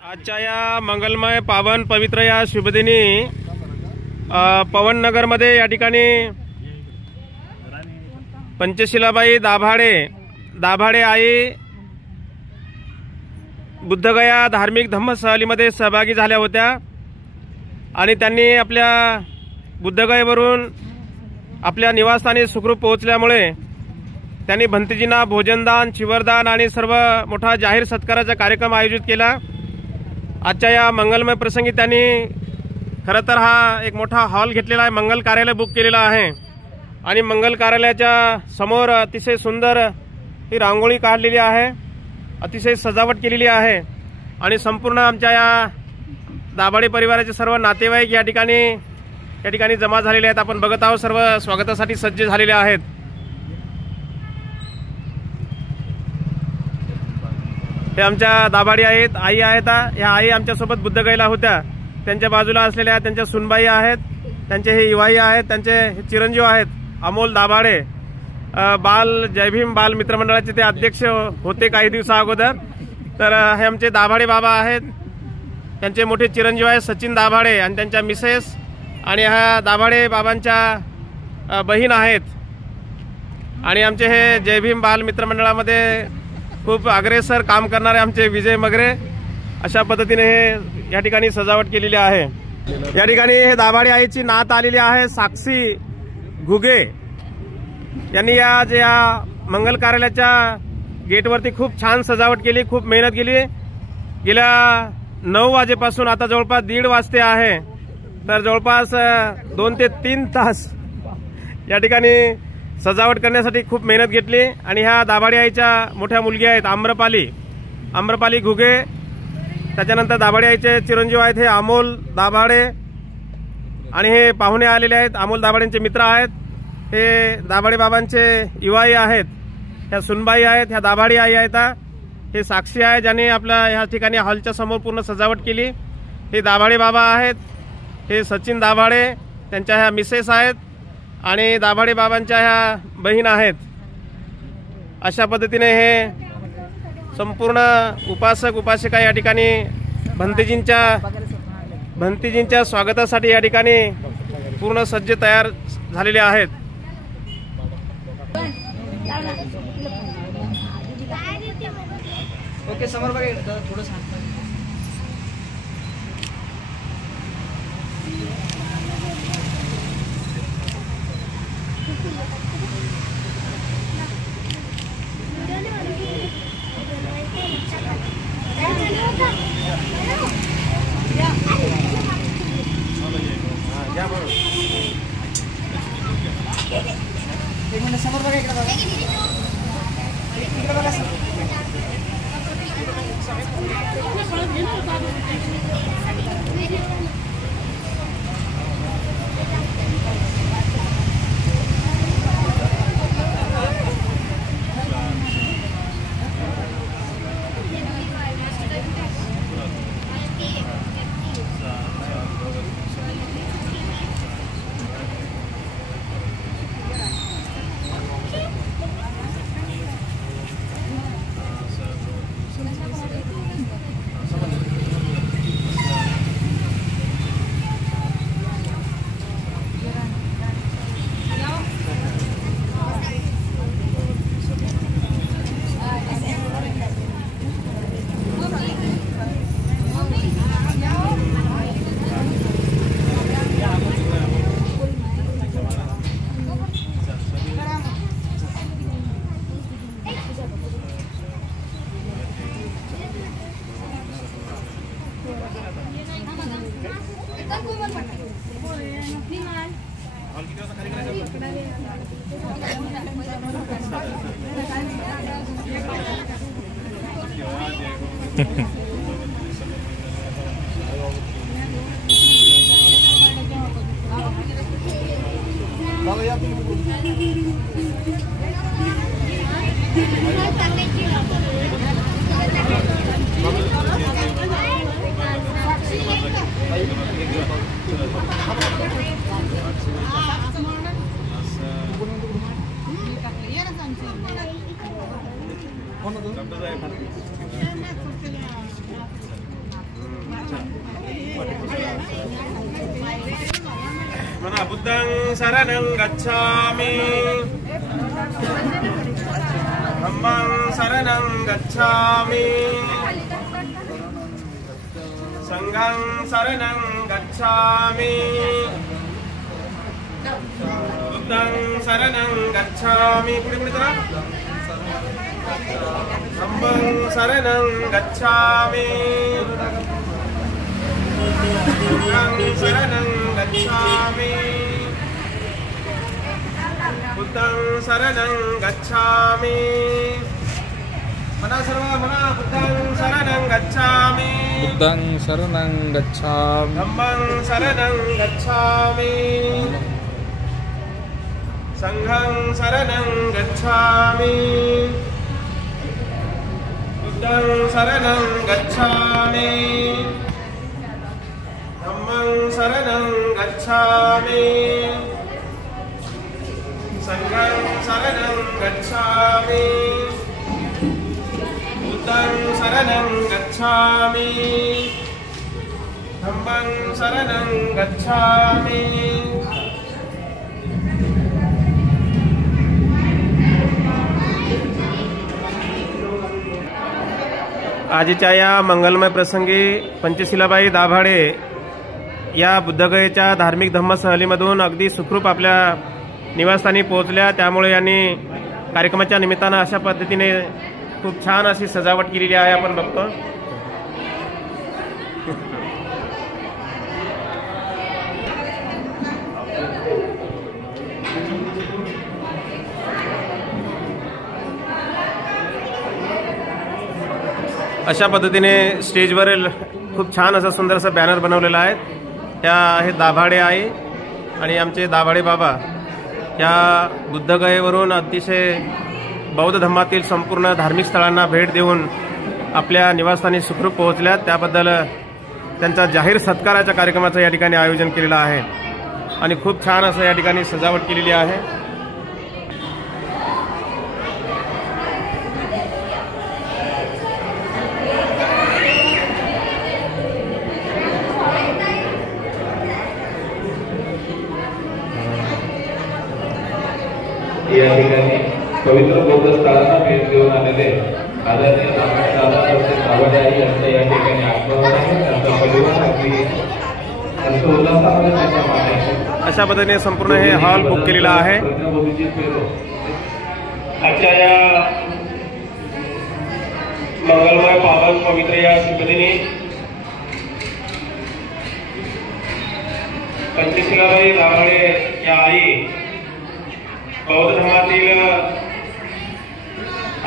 आजच्या या मंगलमय पावन पवित्र या शुभदिनी पवननगरमध्ये या ठिकाणी पंचशिलाबाई दाभाडे आई बुद्धगया धार्मिक धम्म सहलीमध्ये सहभागी झाल्या होत्या आणि त्यांनी आपल्या बुद्धगयेवरून आपल्या निवासस्थानी सुखरूप पोहोचल्यामुळे त्यांनी भंतेजींना भोजनदान, चिवरदान आणि सर्व मोठा जाहीर सत्काराचा कार्यक्रम आयोजित केला। आजच्या या मंगलमय प्रसंगी त्यांनी खरं तर हा एक मोठा हॉल घेतलेला आहे, मंगल कार्यालय बुक केलेला आहे आणि मंगल कार्यालयाच्या समोर अतिशय सुंदर ही रांगोळी काढलेली आहे, अतिशय सजावट केलेली आहे आणि संपूर्ण आमच्या या दाभाडे परिवाराचे सर्व नातेवाईक या ठिकाणी जमा झालेले आहेत। आपण बघत आहोत सर्व स्वागतासाठी सज्ज झालेले आहेत। हे आमच्या दाभाडे आहेत, आई आहेत। ह्या आई आमच्यासोबत बुद्धगयेला होत्या। त्यांच्या बाजूला असलेल्या त्यांच्या सुनबाई आहेत, त्यांचे हे युवाई आहेत, त्यांचे हे चिरंजीव आहेत अमोल दाभाडे, बाल जय भीम बाल मित्रमंडळाचे ते अध्यक्ष होते काही दिवसा अगोदर। तर हे आमचे दाभाडे बाबा आहेत, त्यांचे मोठे चिरंजीव आहेत सचिन दाभाडे आणि त्यांच्या मिसेस आणि ह्या दाभाडे बाबांच्या बहीण आहेत आणि आमचे हे जय भीम बाल मित्रमंडळामध्ये खूप अग्रेसर काम करणारे आमचे विजय मगरे। अशा पद्धतीने हे या ठिकाणी सजावट केलेली आहे। या ठिकाणी हे दाभाडे आईची नात आलेली आहे साक्षी घुगे यांनी या मंगल कार्यालयाच्या गेटवरती खूप छान सजावट केली, खूप मेहनत केली। गेल्या 9 वाजेपासून आता जवळपास 1:30 वाजते आहे, तर जवळपास 2 ते 3 तास या ठिकाणी सजावट करण्यासाठी खूप मेहनत घेतली आणि ह्या दाभाडे आईच्या मोठ्या मुलगी आहेत आम्रपाली घुगे। त्याच्यानंतर दाभाडे आईचे चिरंजीव आहेत हे अमोल दाभाडे आणि हे पाहुणे आलेले आहेत, अमोल दाभाडेंचे मित्र आहेत, हे दाभाडे बाबांचे युवाई आहेत, ह्या सुनबाई आहेत, ह्या दाभाडे आई आहेत, हे साक्षी आहे ज्याने आपल्या ह्या ठिकाणी हॉलच्या समोर पूर्ण सजावट केली। हे दाभाडे बाबा आहेत, हे सचिन दाभाडे, त्यांच्या ह्या मिसेस आहेत आणि दाभाडे बाबांच्या ह्या बहीण आहेत। अशा पद्धतीने हे संपूर्ण उपासक उपासिका या ठिकाणी भंतेजींच्या स्वागतासाठी या ठिकाणी पूर्ण सज्ज तयार झालेले आहेत। ओके समोर बघा थोडं एक मिनिट समोर बघा इकडे बघा म्हणा बुद्धं शरणं गच्छामि, धम्मं शरणं गच्छामि, संघं शरणं गच्छामि, बुद्धं शरणं गच्छामि, पुढे पुढे चला, धम्मं शरणं गच्छामि, संघं शरणं गच्छामि, बुद्धं शरणं गच्छामि, म्हणा सर्व म्हणा बुद्धं शरणं गच्छामि, बुद्धं शरणं गच्छामि, धम्मं शरणं गच्छामि, संघं शरणं गच्छामि, बुद्धं शरणं गच्छामि, धम्मं शरणं गच्छामि, संघं शरणं गच्छामि, बुद्धं शरणं गच्छामि, धम्मं शरणं गच्छामि. आजच्या या मंगलमय प्रसंगी पंचशिलाबाई दाभाडे या बुद्धगयेच्या धार्मिक धम्म सहलीमधून अगदी सुखरूप आपल्या निवासस्थानी पोहोचल्या. त्यामुळे यांनी कार्यक्रमाच्या निमित्तानं अशा पद्धतीने खूप छान अशी सजावट केलेली आहे, आपण बघतो. अशा पद्धतीने स्टेजवर खूप छान असं सुंदर असं बॅनर बनवलेला आहे. त्या आहेत दाभाडे आई आणि आमचे दाभाडे बाबा. या बुद्धगयेवरून अतिशय बौद्ध धर्मातील संपूर्ण धार्मिक स्थळांना भेट देऊन आपल्या निवासस्थानी सुखरूप पोहोचल्यात. त्याबद्दल त्यांचा जाहीर सत्काराच्या कार्यक्रमाचं या ठिकाणी आयोजन केलेलं आहे आणि खूप छान असं या ठिकाणी सजावट केलेली आहे. या ठिकाणी पवित्र बौद्ध स्थळांना भेट देऊन आलेले आदरणीय दाभाडे आई यांच्या या ठिकाणी आगमन आहे. त्यांचा परिवार अगदी उल्हासामध्ये त्यांच्या मागे. अशा पद्धतीने संपूर्ण हे हॉल बुक केलेला आहे. आजच्या या मंगलमय पावन पवित्र या संगतीने पंचशिलाबाई दाभाडे या आई बौद्ध धर्मातील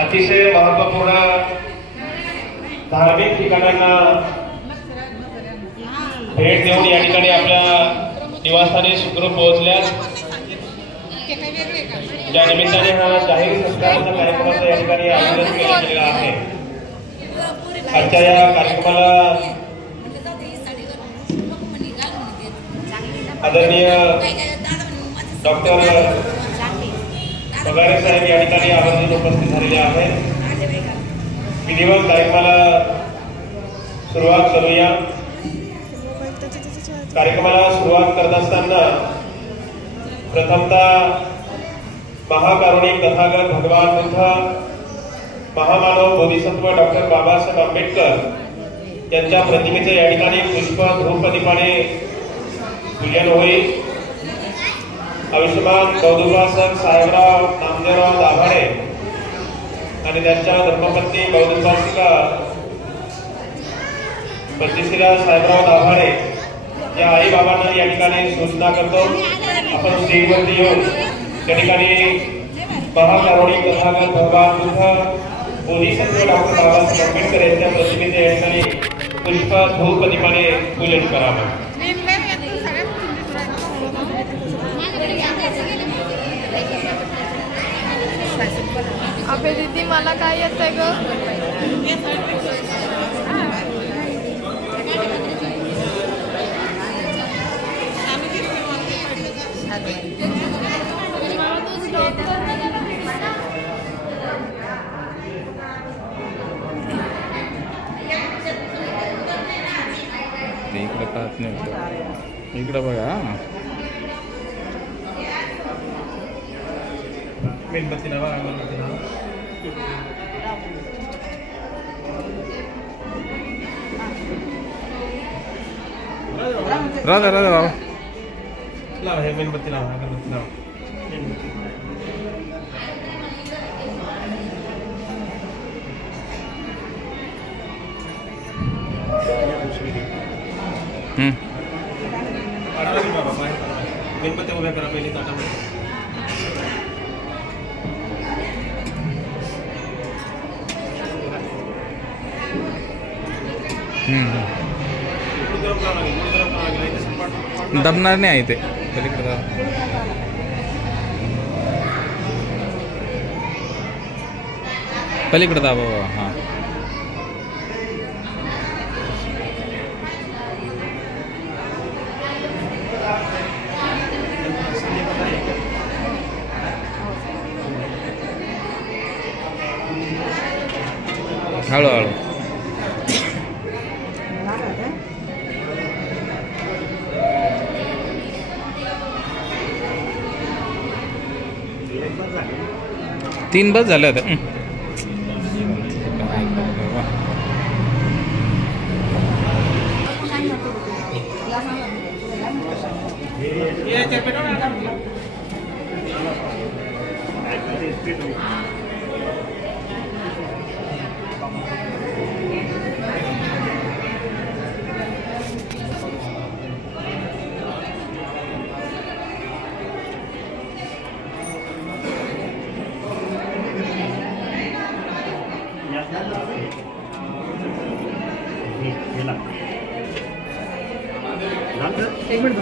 अतिशय महत्वपूर्ण धार्मिक ठिकाणांना भेट देऊन या ठिकाणी आपल्या निवासस्थानी सुखरूप पोहोचल्यात. या निमित्ताने हा जाहीर सत्काराच्या कार्यक्रमाचं या ठिकाणी आयोजन केलेलं आहे. आजच्या या कार्यक्रमाला आदरणीय डॉक्टर पगारे साहेब या ठिकाणी आवर्जून उपस्थित झालेले आहेत. विधिवत कार्यक्रमाला सुरुवात करूया. कार्यक्रमाला सुरुवात करत असताना प्रथमतः महाकारुणिक तथागत भगवान बुद्ध महामानव बोधिसत्व डॉक्टर बाबासाहेब आंबेडकर यांच्या प्रतिमेचे या ठिकाणी पुष्प धूपदीपाने पूजन होईल. आयुष्यमान बौद्धोपासक साहेबराव नामदेवराव दाभाडे आणि त्यांच्या धर्मपत्नी बौद्धोपासिका पंचशिला साहेबराव दाभाडे या आई बाबांना या ठिकाणी सूचना करतो. आपण स्टेजवरती येऊन त्या ठिकाणी महाकारुणिक तथागत भगवान बुद्ध बोधिसत्व डॉक्टर बाबासाहेब आंबेडकर यांच्या प्रतिमेचे या ठिकाणी पुष्प धूपदीपाने पूजन करावं. अबे दीदी मला काय येतंय ग? राहत नाही इकडं बघा. मेणबत्ती लावा, अगरबत्ती लावा. राधा राधा बाबा लावा, हे मेणबत्ती लावा, अगरबत्ती लावा. काढा लागेल बाबा, बाहेर काढा. मेणबत्ती उभ्या करा पहिली ताटामध्ये. गरम करावं लागेल, गरम करावं लागेल. इथे सपाट दमणार नाही आहे ते. पलीकडे जा. पलीकडे जा बाबा. हां हळूहळू. तीन बस झाले होते. एक मिनिट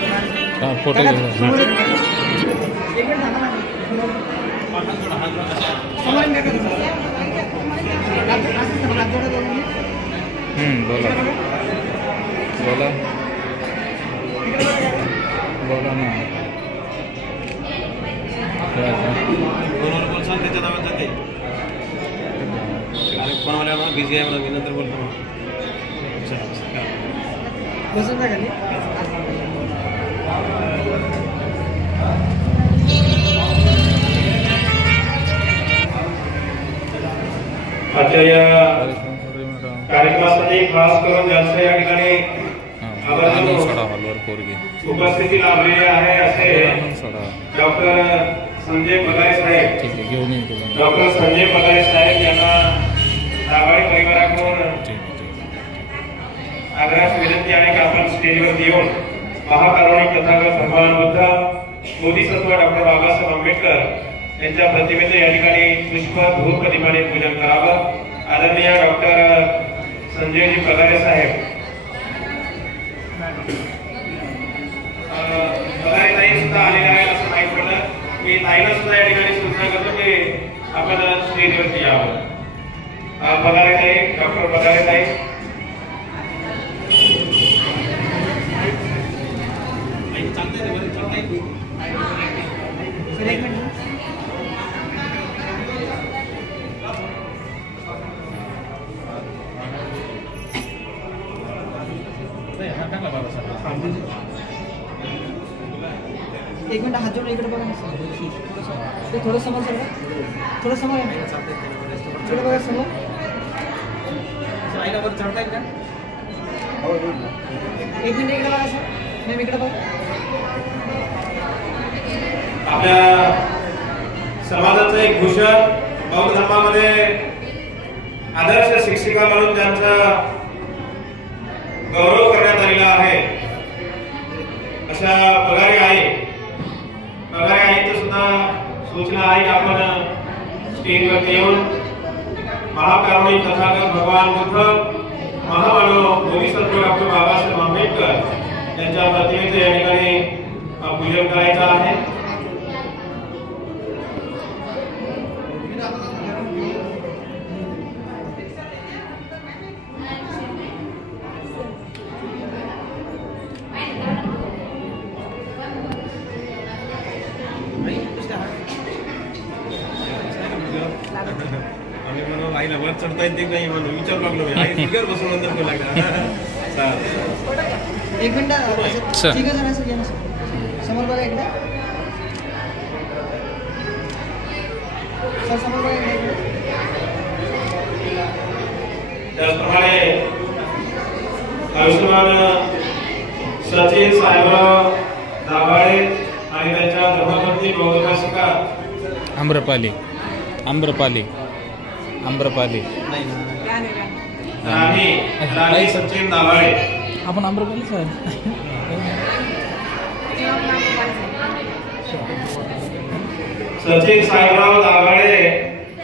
हां फोटो घेऊन. समोर एक मिनिट थांबा ना. समोर एक मिनिट. बोला बोला बोला ना. फोनवर बोलसान त्याच्या नावात जाते. अरे फोनवाल्या म्हणून बिझी आहे म्हणून मी नंतर बोलतो. बसून जा खाली. आजच्या या कार्यक्रमासाठी खास करून ज्यांचं या ठिकाणी हॉलवर पोरगी उपस्थिती लाभलेली आहे असे डॉक्टर संजय पगारे साहेब. ठीक आहे घेऊन येईन तुला. डॉक्टर संजय पगारे साहेब यांना दाभाडे परिवाराकडून आग्रहास विनंती आहे की आपण स्टेजवर येऊन महाकारुणिक तथागत भगवान बुद्ध बोधिसत्व डॉक्टर बाबासाहेब आंबेडकर यांच्या प्रतिमेचे या ठिकाणी पुष्प धूप प्रतिमाने पूजन करावं. आदरणीय डॉक्टर संजयजी पगारे साहेब पगारे ताई सुद्धा आलेले आहेत असं माहीत पडलं. मी ताईला सुद्धा या ठिकाणी सूचना करतो की आपण स्टेजवरती यावं. पगारे ताई, डॉक्टर पगारे ताई. एक मिनिट. एक मिनिट हात जोडून इकडे बघा ना. ते थोडं समोर सर, थोडं समोर आहे. इकडे बघा समोर. एक मिनिट इकडे बघा सर. मॅम इकडे बघा. आपल्या समाजाचं एक भूषण, बौद्ध धर्मामध्ये आदर्श शिक्षिका म्हणून ज्यांचा गौरव करण्यात आलेला आहे अशा पगारे आईचं सुद्धा सूचना आहे की आपण स्टेजवरती येऊन महाकारुणिक तथागत भगवान बुद्ध महामानव बोधिसत्व डॉक्टर बाबासाहेब आंबेडकर यांच्या प्रतिमेचे या ठिकाणी पूजन करायचं आहे. आम्ही म्हणून आईला वर चढता येते नाही म्हणून विचारू लागलो. आई बसून नंतर लागला. एक मिनिट अच्छा. ठीक आहे जण असं घ्या ना सर. समोर बघा एकदा सर, समोर बघा एकदा. त्याचप्रमाणे आयुष्यमान सचिन साहेबराव दाभाडे आणि त्यांच्या धर्मपत्नी गौरवासिका आम्रपाली आम्रपाली आम्रपाली राणी सचिन दाभाडे. आपण आम्रपाली सर. सचिन साहेबराव दाभाडे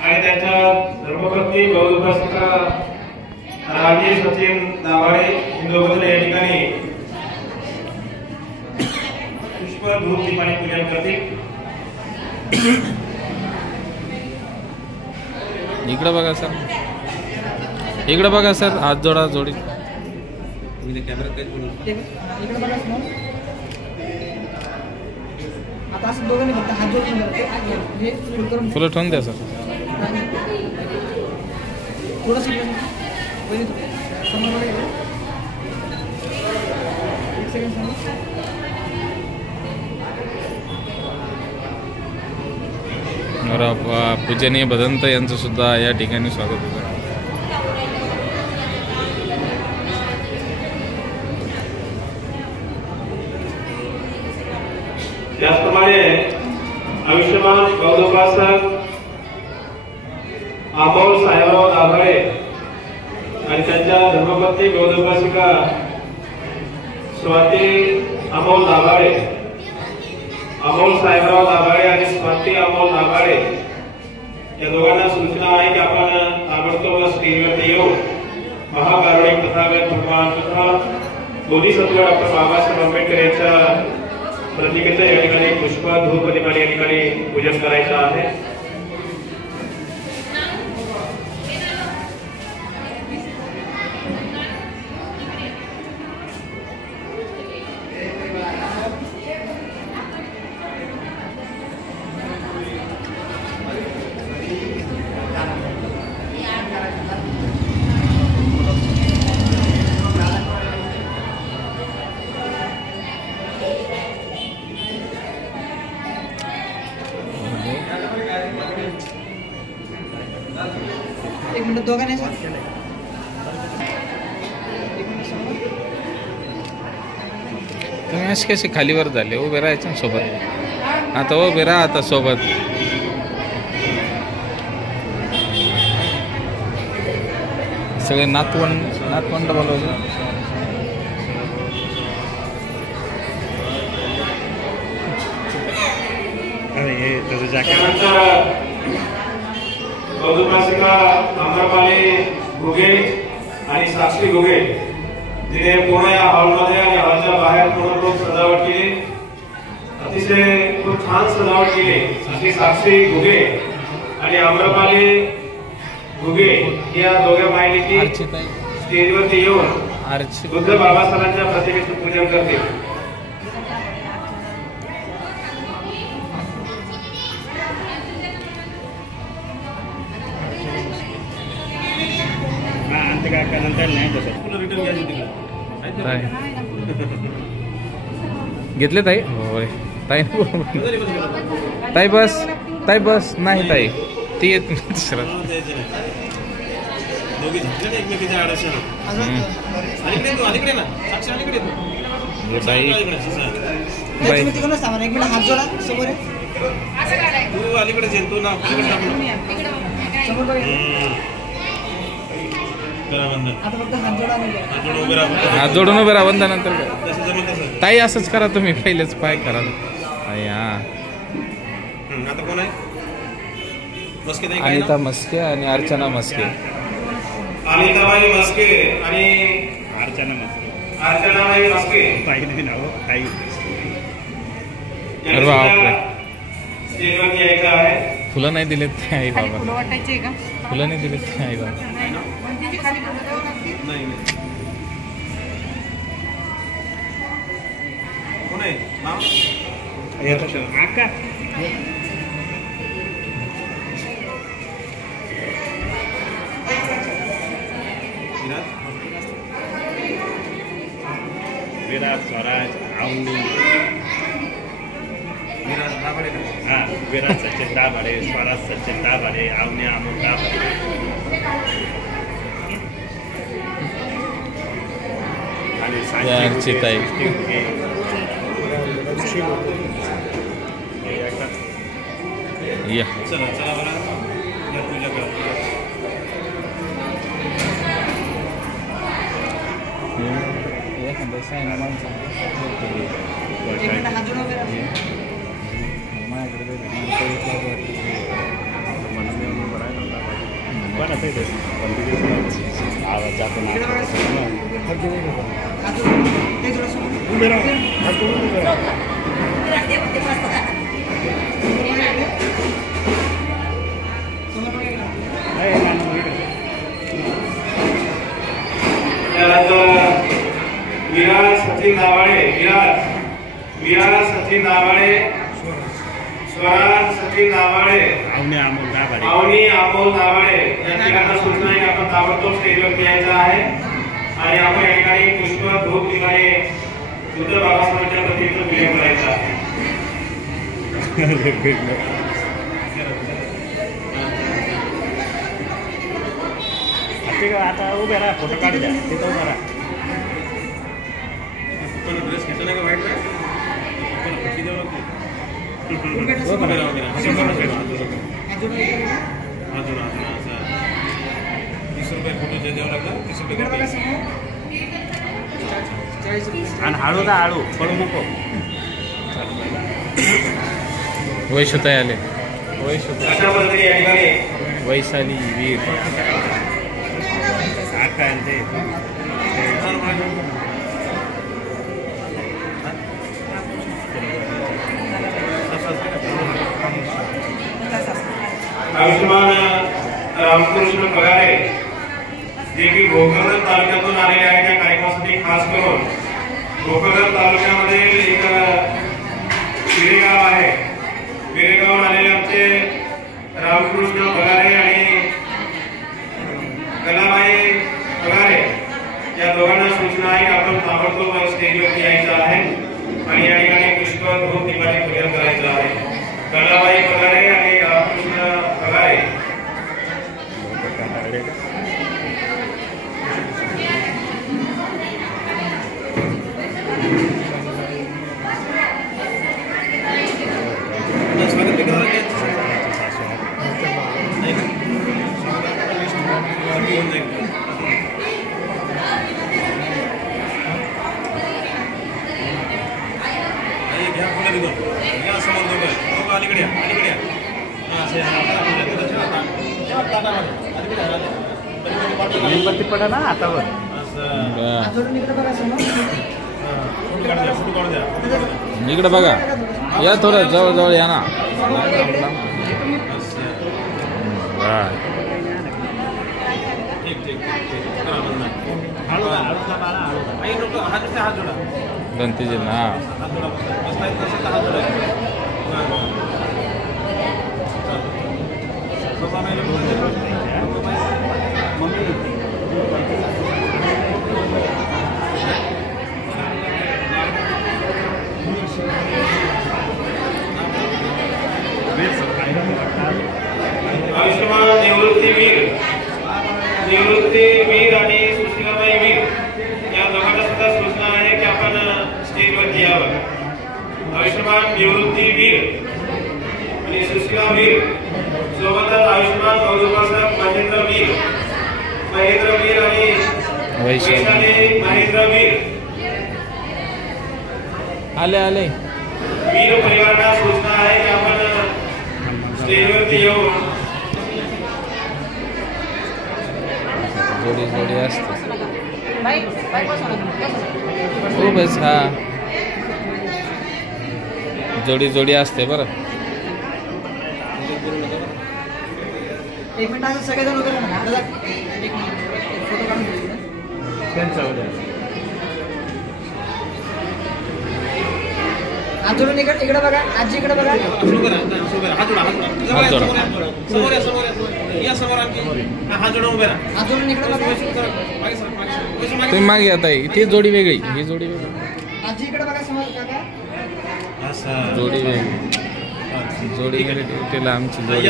आणि त्यांच्या धर्मपत्नी गौरवासिका राणी सचिन दाभाडे हे दोघं या ठिकाणी पुष्प धूप दीपाने पूजन करतील. इकडं बघा सर. इकडं बघा सर. हात जोडा जोडी. इकडे बघा समोर. आता असं दोघांनी फक्त हात जोडून हे फुल करून फुलं ठेवून द्या सर. थोडंसं समोर बघा एकदा. एक सेकंड समोर. पूजनीय भदंत यांचं सुद्धा या ठिकाणी स्वागत होतं. त्याचप्रमाणे आयुष्यमान गौरवासक अमोल साहेबराव दाभाडे आणि त्यांच्या धर्मपत्नी गौरवासिका स्वाती अमोल दाभाडे. अमोल साहेबराव दाभाडे आणि स्वाती अमोल दाभाडे या दोघांना सूचना आहे की आपण ताबडतोब स्टेजवरती येऊन महाकारुणिक तथागत भगवान तथा बोधिसत्व डॉक्टर बाबासाहेब आंबेडकर यांच्या प्रतिमेचं या ठिकाणी पुष्प धूप दीपाने या ठिकाणी पूजन करायचं आहे. एक मिनिट दोघांनी सर. तुम्ही असे कसे खालीवर झाले. उभे राहायचे ना सोबत. आता उभे राहा आता सोबत. सगळे नातवंड बोलवले. त्यानंतर गौरवासिका आम्रपाली घुगे आणि साक्षी घुगे जिने पूर्ण या हॉलमध्ये आणि हॉलच्या बाहेर पूर्ण खूप सजावट केली. अतिशय खूप छान सजावट केली अशी साक्षी घुगे आणि आम्रपाली घुगे या दोघे माहिती स्टेजवरती येऊन बुद्ध बाबासाहेबांच्या प्रतिमेचं पूजन करतील. घेतले ताई. होय ताई. ताई बस. ताई बस. नाही ताई ती येत नाही दुसरा. बाई बाई तिकडून सामान. एक मिनिट हात जोडा समोर. समोर बघा. आता फक्त हात जोडा. हात जोडून उभे राहा. वंदनानंतर ताई असंच करा तुम्ही. पहिलेच पाय करा. आता कोण आहे? अनिता मस्के आणि अर्चना मस्के. अनिताबाई मस्के आणि अर्चनाबाई मस्के. अरे बापरे. स्टेजवरती यायचं आहे. फुलं नाही दिलेत ते आई बाबा. फुलं नाही दिलेत ते आई बाबा. कोण आहे नाव? विराज स्वराज अवनी हा विराज सचिन दाभाडे स्वराज सचिन दाभाडे अवनी अमोल दाभाडे आणि चिताई या चला चला बरं या पूजा करा एक मिनिट हात जोडा वगैरे आवाज जातो ना हात जोडा ते थोडं समोर विराज सचिन दाभाडे विराज सचिन दाभाडे स्वराज सचिन दाभाडे अवनी अमोल दाभाडे या ठिकाणी सूचना आहे आपण ताबडतोब स्टेजवर यायचं आहे आणि आपण या ठिकाणी पुष्प धूप ठिकाणी बुद्ध बाबासाहेबांच्या प्रतिमेचं पूजन करायचं आहे आता उभे राहा फोटो काढू द्या तिथं उभा राहा ड्रेस घेतला नाही का वाईट नाही पट्टी द्यावं लागते ₹30 फोटो द्यावं लागतं ₹30 आणि हळू ना हळू पडू नको वैशताई आले अशा पद्धतीने या ठिकाणी वैशाली वीर काय ते आयुष्यमान रामकृष्ण पगारे जे की भोकरदन तालुक्यातून आलेले आहेत त्या कार्यक्रमासाठी खास करून भोकरदन तालुक्यामध्ये एक विरेगाव आहे विरेगावून आलेले आमचे रामकृष्ण पगारे आणि कलाबाई पगारे या दोघांना सूचना आहे की आपण ताबडतोब स्टेजवरती यायचं आहे आणि या ठिकाणी पुष्प धूप दीपाने पूजन करायचं आहे कलाबाई पगारे आणि रामकृष्ण पगारे मेणबत्ती पडा ना हातावर इकडे बघा या थोडं जवळ जवळ या ना गणतीजी ना आयुष्यमान निवृत्तीवीर आणि सुशीलाबाई वीर या दोघांना सुद्धा सूचना आहे की आपण स्टेजवरती यावं आयुष्यमान निवृत्तीवीर आणि सुशीला वीर सोबतच आयुष्यमान गौरवसाहेब महेंद्र वीर आणि वैशाली महेंद्र वीर आले आले वीर परिवारांना सूचना आहे की आपण स्टेजवरती येऊ जोडी जोडी असते खूपच हा जोडी जोडी असते बरं एक मिनिट आज सगळेजण वगैरे म्हणा दादा एक मिनिट फोटो काढून घ्यायचे हात जोडून इकडे बघा आजी इकडे बघा हात जोडून इकडे बघा तुम्ही मागे आता ही जोडी वेगळी ही जोडी वेगळी आजी इकडे बघा समोर काका. जोडी वेगळी, जोडी ड्युटीला आमची जोडी.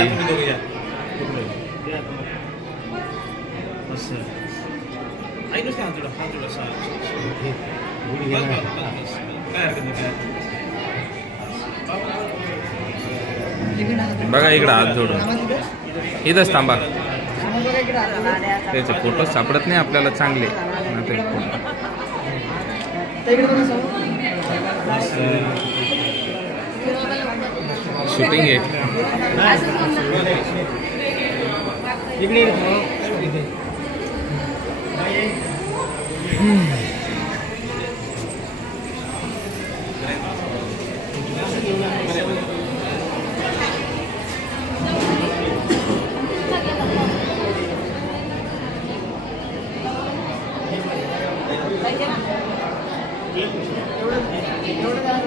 बघा इकडं हात जोडून इथंच थांबा. त्याचे फोटो सापडत नाही आपल्याला चांगले. शूटिंग आहे.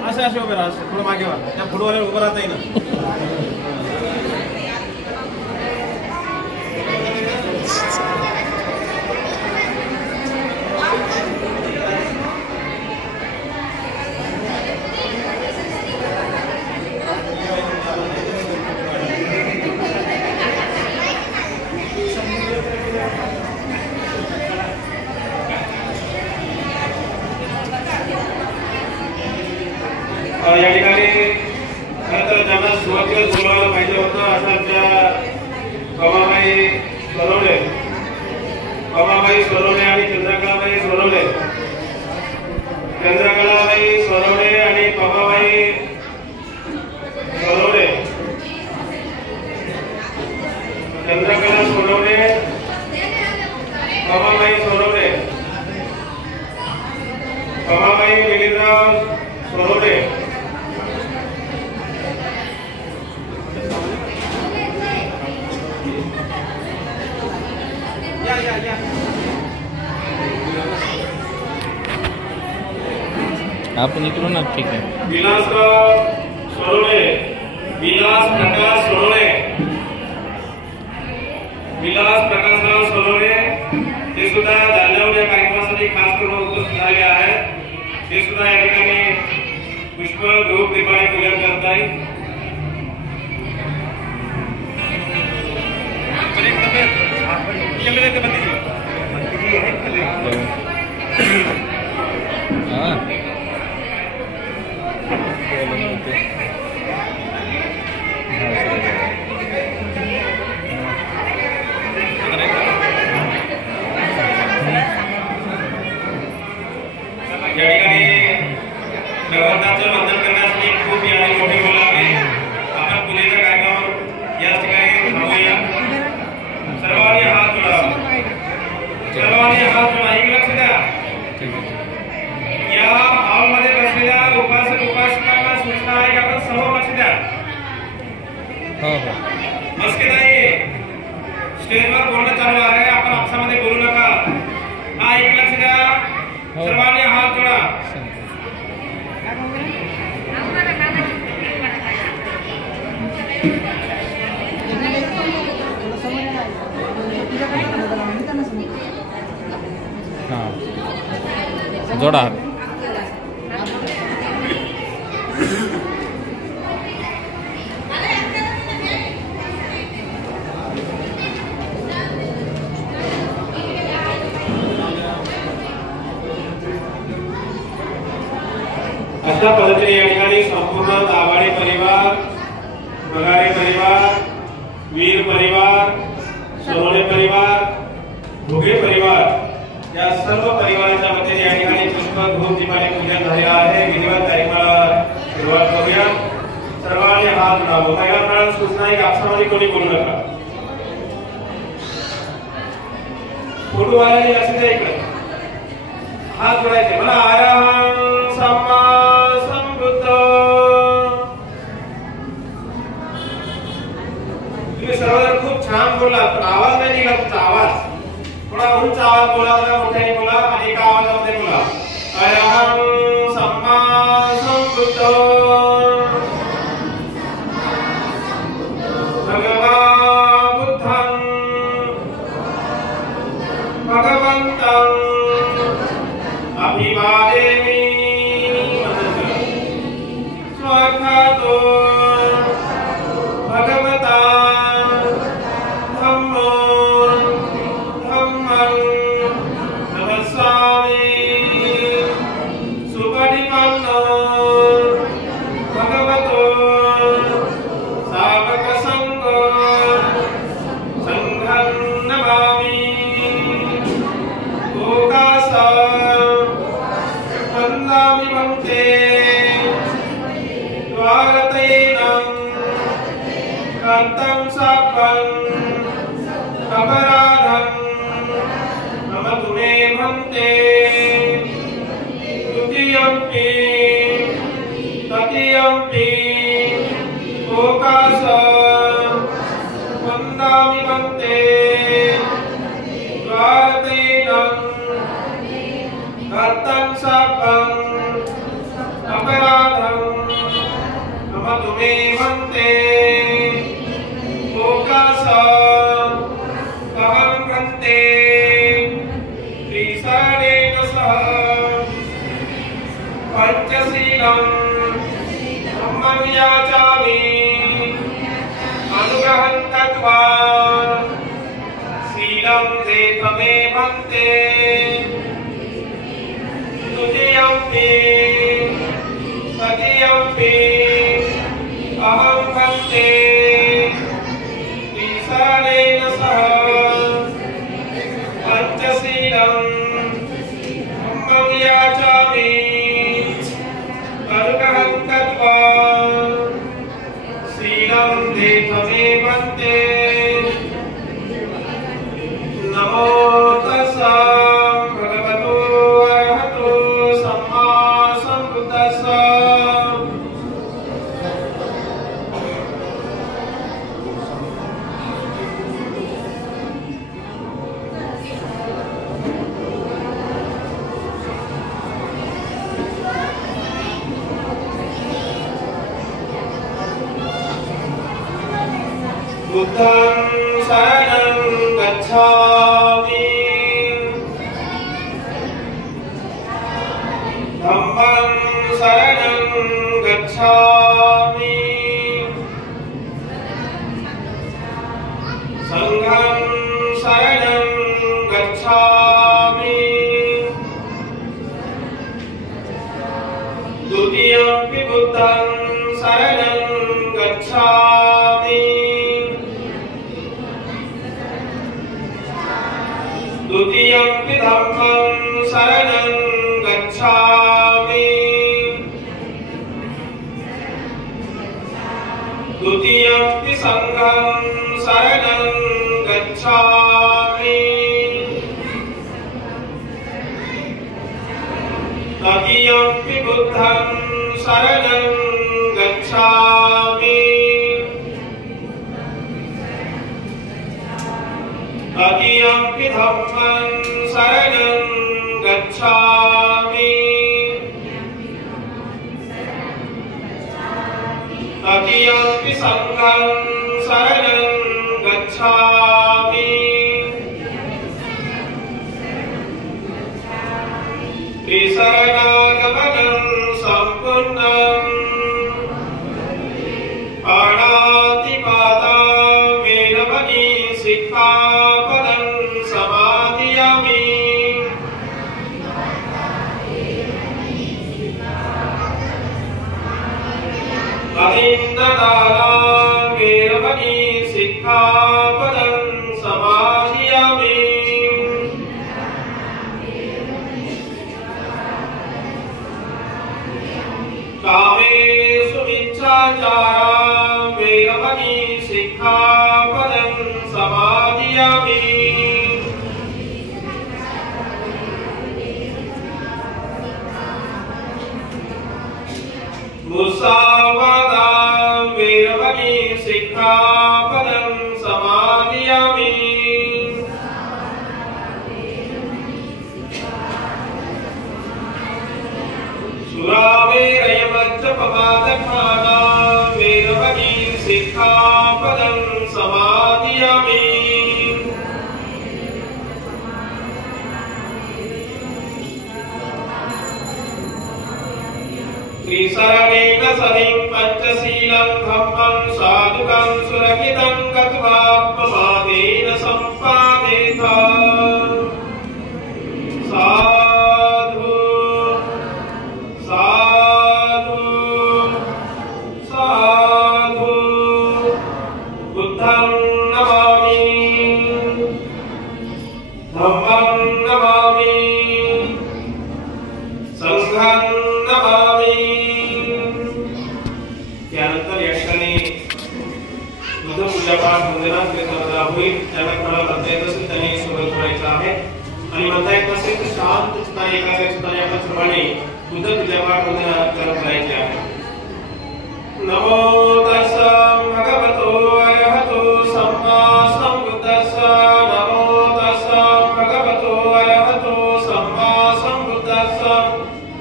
असे असे उभे राहा, थोडं मागे व्हा. त्या फुटवाल्यावर उभं राहता येईल. या ठिकाणी खरं तर त्यांना सुरुवातीलाच बोलायला पाहिजे होतं. असं आमच्या कमाबाई सोनवणे आणि चंद्रकलाबाई सोनवणे आणि कमाबाई सोनवणे, चंद्रकला सोनवणे, कमाबाई सोनवणे, कमाबाई मिलिंदराव सोनवणे, आपण इकडून ना. ठीक आहे. विलास प्रकाशराव सोनवणे ते सुद्धा जालन्याहून या कार्यक्रमासाठी खास करून उपस्थित झाले आहेत. ते सुद्धा या ठिकाणी पुष्प धूप दीपाने पूजन करत आहेत. या ठिकाणी भगवंताचं वंदन करण्यासाठी खूप यादी मोठी बोलावी. आपण पूजेचा कार्यक्रम याच ठिकाणी थांबूया. सर्वांनी हात जोडा. एक लक्ष द्या. या हॉलमध्ये बसलेल्या उपासक उपासकांना सूचना आहे की आपण समोर लक्ष द्या. मस्केताई, स्टेजवर बोलणं चालू आहे, आपण आपसामध्ये बोलू नका. हा, एक लक्ष द्या. सर्वांनी हात जोडा. जोडा. अशा पद्धतीने या ठिकाणी संपूर्ण दाभाडे परिवार, बगारे परिवार, वीर परिवार, सोनवणे परिवार, भोगे परिवार या सर्व परिवाराच्या वतीने या ठिकाणी पुष्प धूप दीपाने पूजन झालेलं आहे. विधिवत कार्यक्रमाला सुरुवात करूया. सर्वांनी हात जोडावे. महिला सूचना आहे की आपसामध्ये कोणी बोलू नका. फोटोवाल्याने लक्ष द्या. इकडे हात जोडायचे. मला अरहं सम्मा संबुद्ध. तुम्ही सर्वजण खूप छान बोलला, पण आवाज नाही निघाला. तुमचा आवाज थोडा उंच आवाज बोला, मोठ्याने बोला आणि एका आवाजामध्ये बोला. अरहं सम्मा संबुद्ध भगवान बुद्धं भगवन्तं अभिवादेमि. कर्तं सापं अपराधं नमतु मे भन्ते द्वितीयम्पि तृतीयम्पि ओकास वन्दामि भन्ते द्वारतेनं कर्तं सापं अपराधं नमतु मे भन्ते पंचशीलं ब्रह्मं याचामि अनुग्रहं दत्त्वा शीलं देत मे भन्ते द्वितीयम्पि तृतीयम्पि अहं भन्ते त्रिसरणेन सह पंचशीलं ब्रह्मं याचामि अनुग्रहं दत्त्वा शीलं देत मे भन्ते नमो तस्सा भगवतो अरहतो सम्मा सम्बुद्धस्सा बुद्धं शरणं गच्छामि धम्मं शरणं गच्छामि संघं शरणं गच्छामि द्वितीयम्पि बुद्धं शरणं गच्छामि द्वितीयम्पि धम्मं शरणं गच्छामि द्वितीयम्पि संघं शरणं गच्छामि तृतीयम्पि बुद्धं शरणं गच्छामि तृतीयम्पि धम्मं शरणं गच्छामि तृतीयम्पि संघं शरणं गच्छामि त्रिशरणागमनं सम्पूर्णं पाणातिपाता वेरमणि सिक्खापदं समादयामि अनिन्ददाना वेरमणि सिक्खापदं समादयामि कामेषु मिच्छाचारं वेरमणि सिक्खापदं समादयामि मुसावादां वेरमणि सिक्खापदं समादयामि सुरामेरयमज्जपमादखानां वेरमणि सिक्खापदं समादयामि त्रिशरणेन सदिं पंचशीलं धम्मं साधुकं सुरक्षितं गत्वा प्रमादेन सम्पादेत साधु साधु साधु बुद्धं नमामि धम्मं नमामि संघं नमामि. त्यानंतर या क्षणी बसेल शांत चित्ताने एकाग्र चित्ताने आपण सर्वांनी बुद्ध पूजापाठ वंदना करायचे आहे. नमो तस्सा भगवतो अरहतो सम्मा सम्बुद्धस्सा. नमो तस्सा भगवतो अरहतो सम्मा सम्बुद्धस्सा.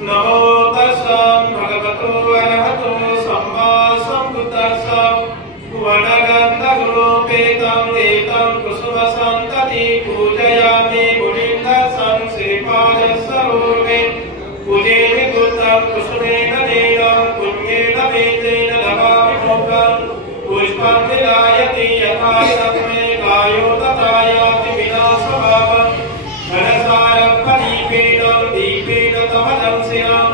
नमो तस्सा भगवतो अरहतो सम्मा सम्बुद्धस्सा. वनगन्धगुणोपेतं देतं कुसुमसन्तति पूजयामि मुनिन्दसं श्रीपादसरोमे. पूजेमि बुद्धं कुसुमेन नेनं पुण्येन वेदेन नमामि मोक्षं. पुष्पं विलायति यथा सत्मे गायो तथा याति विनाशभावं. घनसारप्रदीपेन दीपेन तमदंसिनं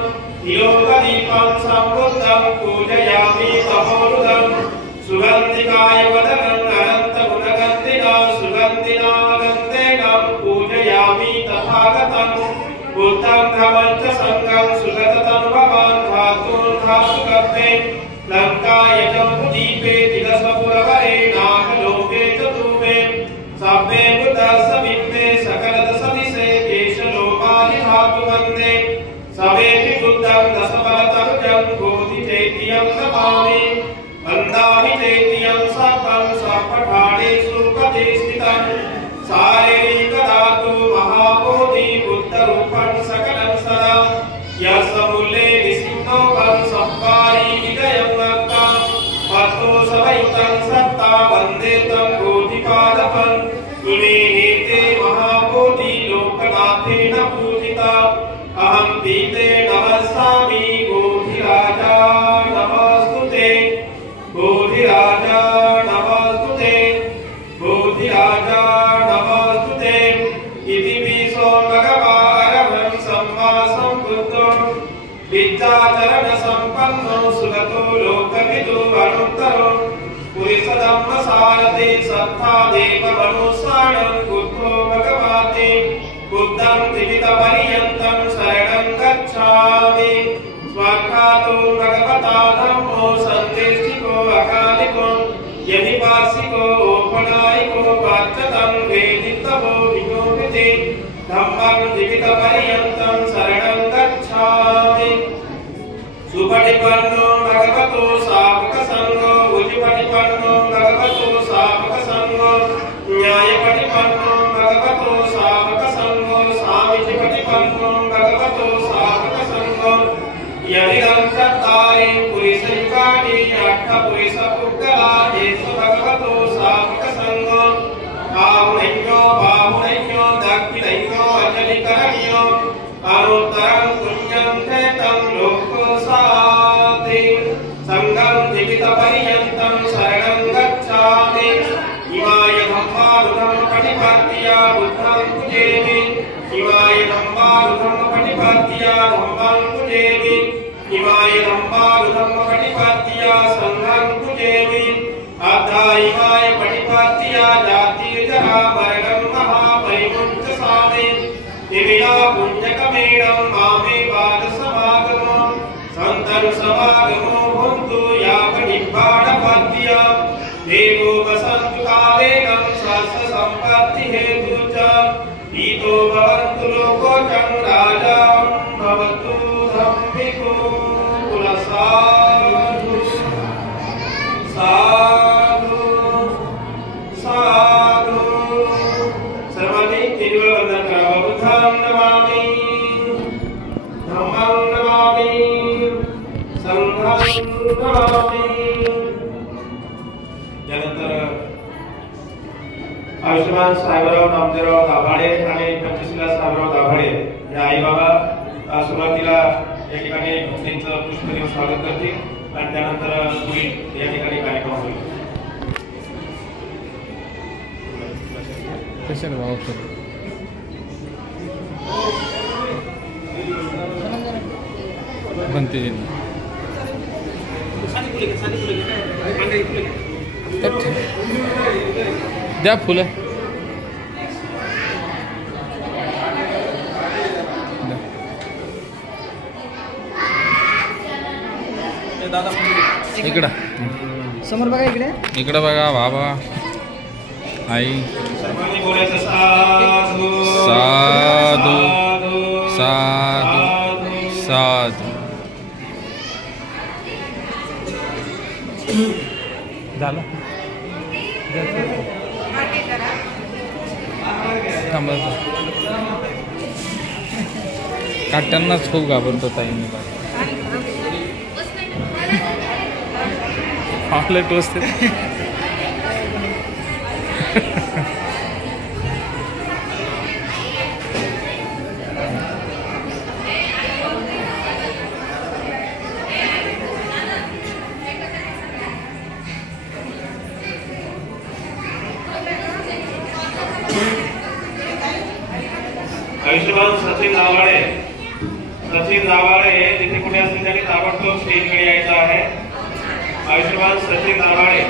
योगदीपं सम्बुद्धं पूजयामि तमोरुधं. सुगन्धिकाय वदनं अनन्तगुणगन्धिना सुगन्धिना गन्धेन पूजयामि तथागतं. बुद्धं धम्मं च संघं सुगततनुभवान् धातून् धातुकर्मे. लङ्काय जम्बुदीपे दिलसपुरवरे नागलोके च धूमे. सभ्ये बुद्धस्य विद्मे सकलदशदिशे केशलोमानि धातुवन्दे. सवेऽपि बुद्धं दशबलतनुजं बोधिचैत्यं नमामि. वन्दामि चैत्यं सर्वं सर्वठाणेषु प्रतिष्ठितं. शारीरिकधातु महाबोधि बुद्धरूपं सकलं सदा. यस्मूले निसिंहं संपारि विजयं नक्तं. पद्मोऽसवयुतं सत्ता वन्दे तं बोधिपादपं. गुणेनेते महाबोधि लोकनाथेन पूजिता. अहं पीते नमस्सामि बोधिराजा नमस्तुते. बोधिराजा नमस्तुते. बोधिराजा नमस्तुते. इति विशो भगवारहं सम्मा सम्बुद्धो. विद्याचरण सम्पन्नो सुगतो लोकविदो अनुत्तरो. पुरुषधम्मसारथे सत्ता देवमनुष्ठानं बुद्धो भगवते. बुद्धं त्रिविधपर्यन्तं शरणं गच्छामि. स्वाख्यातो भगवता धम्मो सन्देशिको अकालिको. यदि वार्षिको औपनायिको वाच्यतं वेदितवो विनोदिते. धम्मं त्रिविधपर्यन्तं शरणं गच्छामि. सुपटिपन्नो भगवतो सावकसङ्गो. उजुपटिपन्नो भगवतो सावकसङ्गो. न्यायपटिपन्नो भगवतो सावकसङ्गो. सामिजिपटिपन्नो भगवतो सावकसङ्गो. यदिदंसत्तारे पुरुषयुगानि अष्टपुरुषपुद्गला येषु भगवतो सावकसङ्गो. बाहुनैयो बाहुनैयो दक्षिणैयो अजलिकरणीयो. अनुत्तरं पुण्यं क्षेत्रं लोकोसाति. संघं जीवितपर्यन्तं शरणं गच्छामि. इमाय धम्मारुधं पटिपत्य बुद्धं पूजेमि. इमाय धम्मारुधं पटिपत्य धम्मं पूजेमि. इमाय धम्मारुधं पटिपत्य संघं पूजेमि. अद्धा इमाय पटिपत्य जातिर्जरा मरणं महापरिमुञ्चसामि. इमिना पुण्यकमेणं मामे पादसमागमो. सन्तं समागमो भवन्तु यावनिब्बाणपत्य. देवो वसन्तु कालेनं स्वस्य सम्पत्तिहेतु च. ईतो भवन्तु लोकोऽयं राजा भवतु धम्मिको. साधु साधु साधु. सर्वांनी तिरुवर वंदन करावं. बुद्धं नमामि. धम्मं नमामि. संघं नमामि. त्यानंतर आयुष्यमान साहेबराव नामदेवराव दाभाडे आणि पंचशीला साहेबराव दाभाडे या आई बाबा सुरुवातीला या ठिकाणी त्यांचं पुष्प देऊन स्वागत करतील आणि त्यानंतर पुढील या ठिकाणी कार्यक्रम होईल. कशाला बाबा बनते द्या फुलं. इकडं समोर बघा. इकडे इकडं बघा बाबा आई. सर्वांनी बोलायचं साधू साधू साधू साधू. झालं काट्यांनाच खूप घाबरतो ताईने. आपलं टोचते. आयुष्यमान सचिन दाभाडे. सचिन दाभाडे जिथे कुठे असतील त्यांनी ताबडतोब स्टेजकडे यायचं आहे. आयुष्यमान सचिन दाभाडे.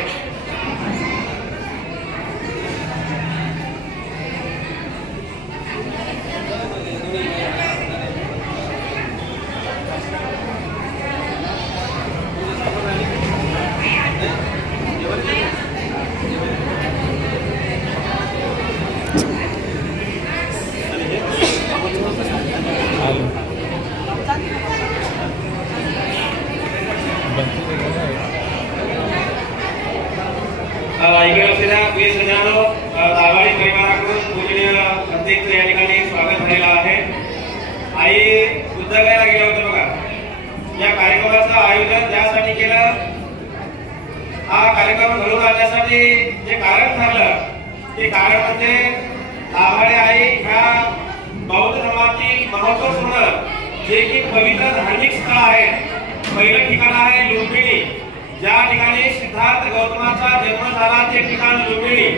इकडे असलेल्या वीस हजारो दाभाडे परिवाराकडून पूजनीय अध्यक्ष या ठिकाणी स्वागत झालेलं आहे. आई बुद्धगयाला गेल्या होत्या बघा. या कार्यक्रमाचं आयोजन ज्यासाठी केलं, हा कार्यक्रम घडवून आणण्यासाठी जे कारण ठरलं ते कारण म्हणजे दाभाडे आई ह्या बौद्ध धर्माची महत्वपूर्ण जे की पवित्र धार्मिक स्थळ आहे. पहिलं ठिकाण आहे लुंबिनी, ज्या ठिकाणी सिद्धार्थ गौतमाचा जन्म झाला ते ठिकाण लुंबिनी.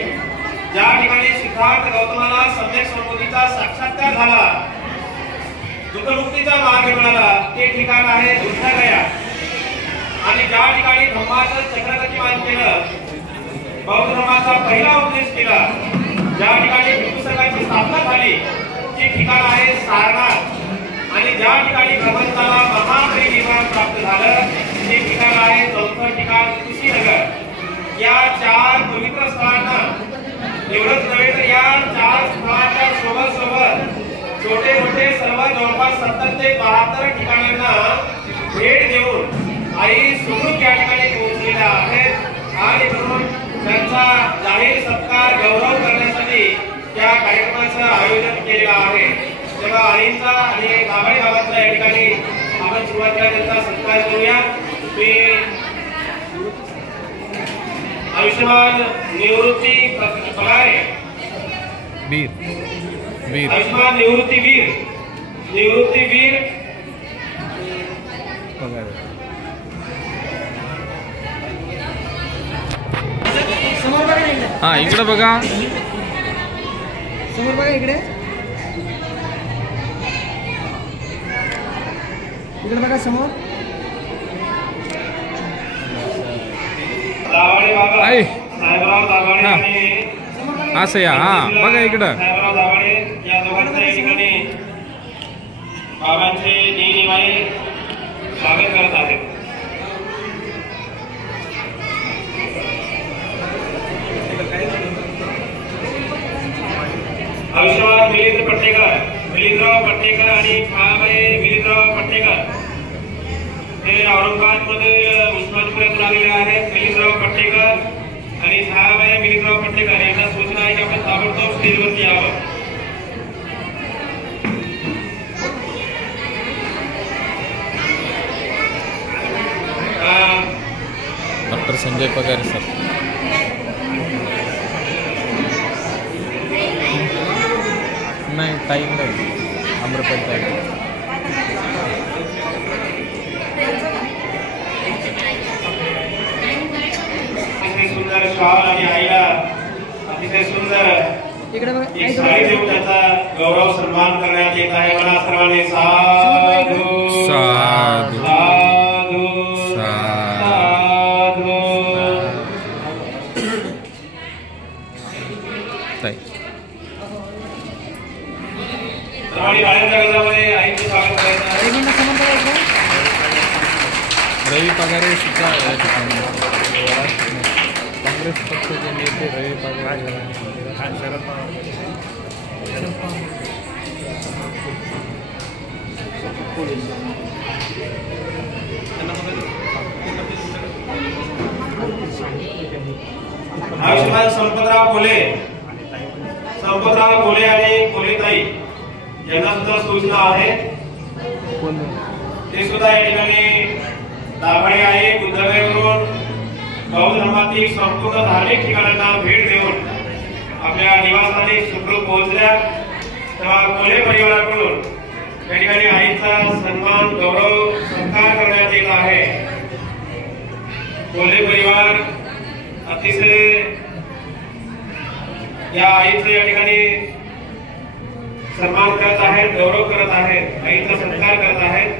ज्या ठिकाणी सिद्धार्थ गौतमाला सम्यक संबोधीचा साक्षात्कार झाला, दुःखमुक्तीचा मार्ग मिळाला ते ठिकाण आहे बुद्धगया. आणि ज्या ठिकाणी धम्माचं चक्रगतिमान केलं, बौद्ध धर्माचा पहिला उपदेश केला, ज्या ठिकाणी हिंदू संघाची स्थापना झाली ते ठिकाण आहे सारनाथ. आणि ज्या ठिकाणी भगवंताला महापरिनिर्वाण प्राप्त झालं ते ठिकाण आहे चौथं ठिकाण कुशीनगर. या चार पवित्र स्थळांना एवढंच नव्हे तर या चार स्थळांच्या सोबत छोटे मोठे सर्व जवळपास 70 ते 72 ठिकाणांना भेट देऊन आई सुखरूप या ठिकाणी पोहोचलेल्या आहेत. आणि म्हणून त्यांचा जाहीर सत्कार गौरव करण्यासाठी त्या कार्यक्रमाचं आयोजन केलेलं आहे. तेव्हा आईंचा आणि दाभाडे बाबांचा या ठिकाणी आपण सुरुवातीला त्यांचा सत्कार करूया. मी आयुष्यमान निवृत्ती पगारे वीर वीर आयुष्यमान निवृत्ती वीर समोर बघा ना इकडे. हा इकडे बघा. समोर बघा इकडे. इकडे बघा समोर. दाभाडे बाबा आई. साहेबराव दाभाडे हा. आणि असं या. हा बघा इकडं. साहेबराव दाभाडे या दोघांच्या या ठिकाणी बाबांचे निवाई स्वागत करत आहेत. आयुष्यमान मिलिंदराव पट्टेकर आणि छायाबाई मिलिंदराव पट्टेकर हे औरंगाबाद मध्ये उस्मानपुरातून आलेले आहेत. मिलिंदराव पट्टेकर आणि छायाबाई मिलिंदराव पट्टेकर यांना सूचना आहे की आपण ताबडतोब स्टेजवरती यावं. Doctor Sanjay Pagare sir. नाही टाईम नाही. आम्रपाली ताई. अतिशय सुंदर शॉल आणि आईला अतिशय सुंदर इकडे बघा. एक साडी देऊन त्याचा गौरव सन्मान करण्यात येत आहे. मला सर्वांनी साधू साधू साधू साधू. ताई सर्वांनी टाळ्यांच्या गजरामध्ये आईचे स्वागत करायचं आहे. एक मिनिट समोर बघा इकडे. रवी पगारे सुद्धा या ठिकाणी. काँग्रेस पक्षाचे नेते रवी पवार शरद पवार आयुष्यमान संपतराव कोले आणि कोलेताई यांना सुद्धा सूचना आहे. ते सुद्धा या ठिकाणी दाभाडे आहे बुद्धगयवरून बौद्ध धर्मातील संपूर्ण धार्मिक ठिकाणांना भेट देऊन आपल्या निवासस्थानी सुखरूप पोहोचल्या. तेव्हा कोले परिवाराकडून या ठिकाणी आईचा सन्मान गौरव सत्कार करण्यात येत आहे. कोले परिवार अतिशय या आईचं या ठिकाणी सन्मान करत आहेत, गौरव करत आहेत, आईचा सत्कार करत आहेत.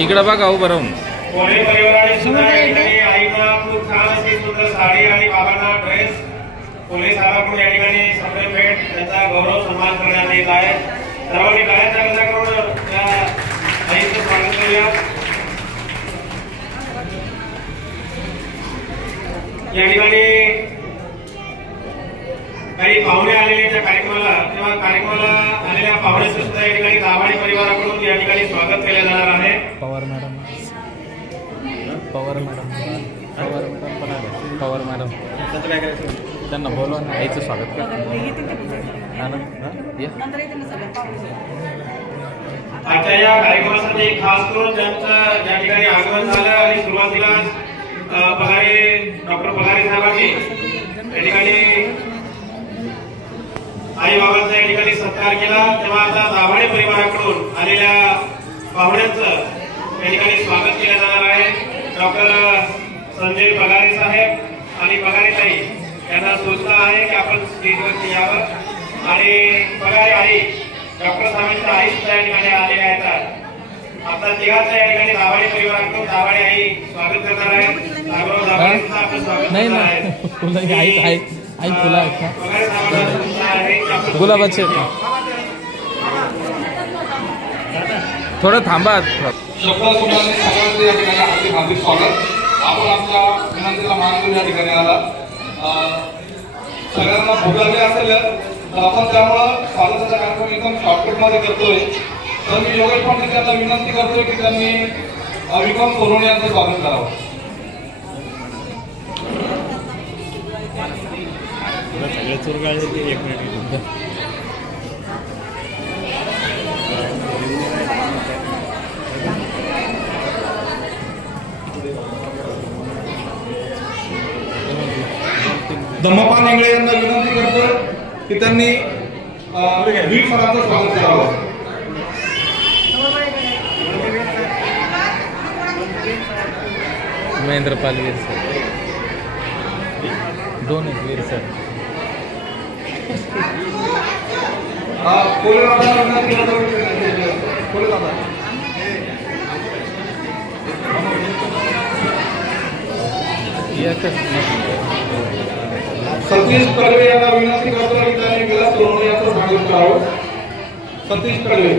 इकडे बघा उभं राहून कोले परिवाराने सुद्धा या ठिकाणी आईला खूप छान अशी सुंदर साडी आणि बाबांना ड्रेस कोले साहेबांकडून या ठिकाणी सगळे भेट त्यांचा गौरव सन्मान करण्यात येत आहे. सर्वांनी टाळ्या गजर करून त्या आईचं स्वागत करूया. या ठिकाणी काही पाहुणे आलेले त्या कार्यक्रमाला, तेव्हा कार्यक्रमाला आलेल्या पाहुण्यांचं सुद्धा या ठिकाणी दाभाडे परिवाराकडून या ठिकाणी स्वागत केलं जाणार आहे. पवार मॅडम त्यांना बोलवा ना, आईचं स्वागत कर. आजच्या या कार्यक्रमासाठी खास करून ज्यांचं या ठिकाणी आगमन झालं आणि सुरुवातीला डॉक्टर पगारे साहेबांनी या ठिकाणी आई बाबांचा या ठिकाणी सत्कार केला, तेव्हा आता दाभाडे परिवाराकडून आलेल्या पाहुण्यांचं या ठिकाणी स्वागत केलं जाणार आहे. डॉक्टर संजय पगारे साहेब आणि पगारे ताई यांना सूचना आहे की आपण स्टेजवरती यावं आणि पगारे आई डॉक्टर साहेबांच्या आई सुद्धा या ठिकाणी आलेल्या आहेत. आपल्या तिघांचं या ठिकाणी दाभाडे परिवाराकडून दाभाडे आई स्वागत करणार आहे. दाभाडे सुद्धा आपण स्वागत नाही करणार ना आहे. फुलं आई फुलं आहेत ना, पगारे साहेबांना सूचना आहे की आपण गुलाबाचे आहेत ना. थोडं थांबा. शब्दासुमाने सगळ्यांचं या ठिकाणी हार्दिक हार्दिक स्वागत. आपण आमच्या विनंतीला मान देऊन या ठिकाणी आला. सगळ्यांना भोगायचे असेल तर आपण त्यामुळं स्वागताचा कार्यक्रम एकदम शॉर्टकटमध्ये करतोय. तर मी योगेश पाटील यांना विनंती करतोय की त्यांनी विक्रम सोनवणे यांचं स्वागत करावं. सगळे चुरगाळे एक मिनिट धम्मपाल इंगळे यांना विनंती करतोय की त्यांनी वीट सरांचं स्वागत करावं. महेंद्र पालवीर सर, दोन आहेत वीर सर. कोले दादांना विनंती करतोय. कोले दादा सतीश कडवे यांना विनंती करतो की त्यांनी विलास सोनवणे यांचं स्वागत करावं. सतीश कडवे.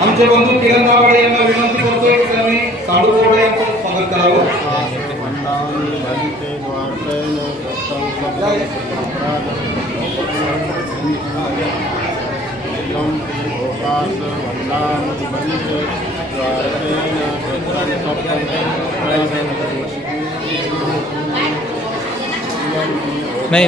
आमचे बंधू किरण दाभाडे यांना विनंती करतोय की त्यांनी साडू कोडे यांचं स्वागत करावं. नाही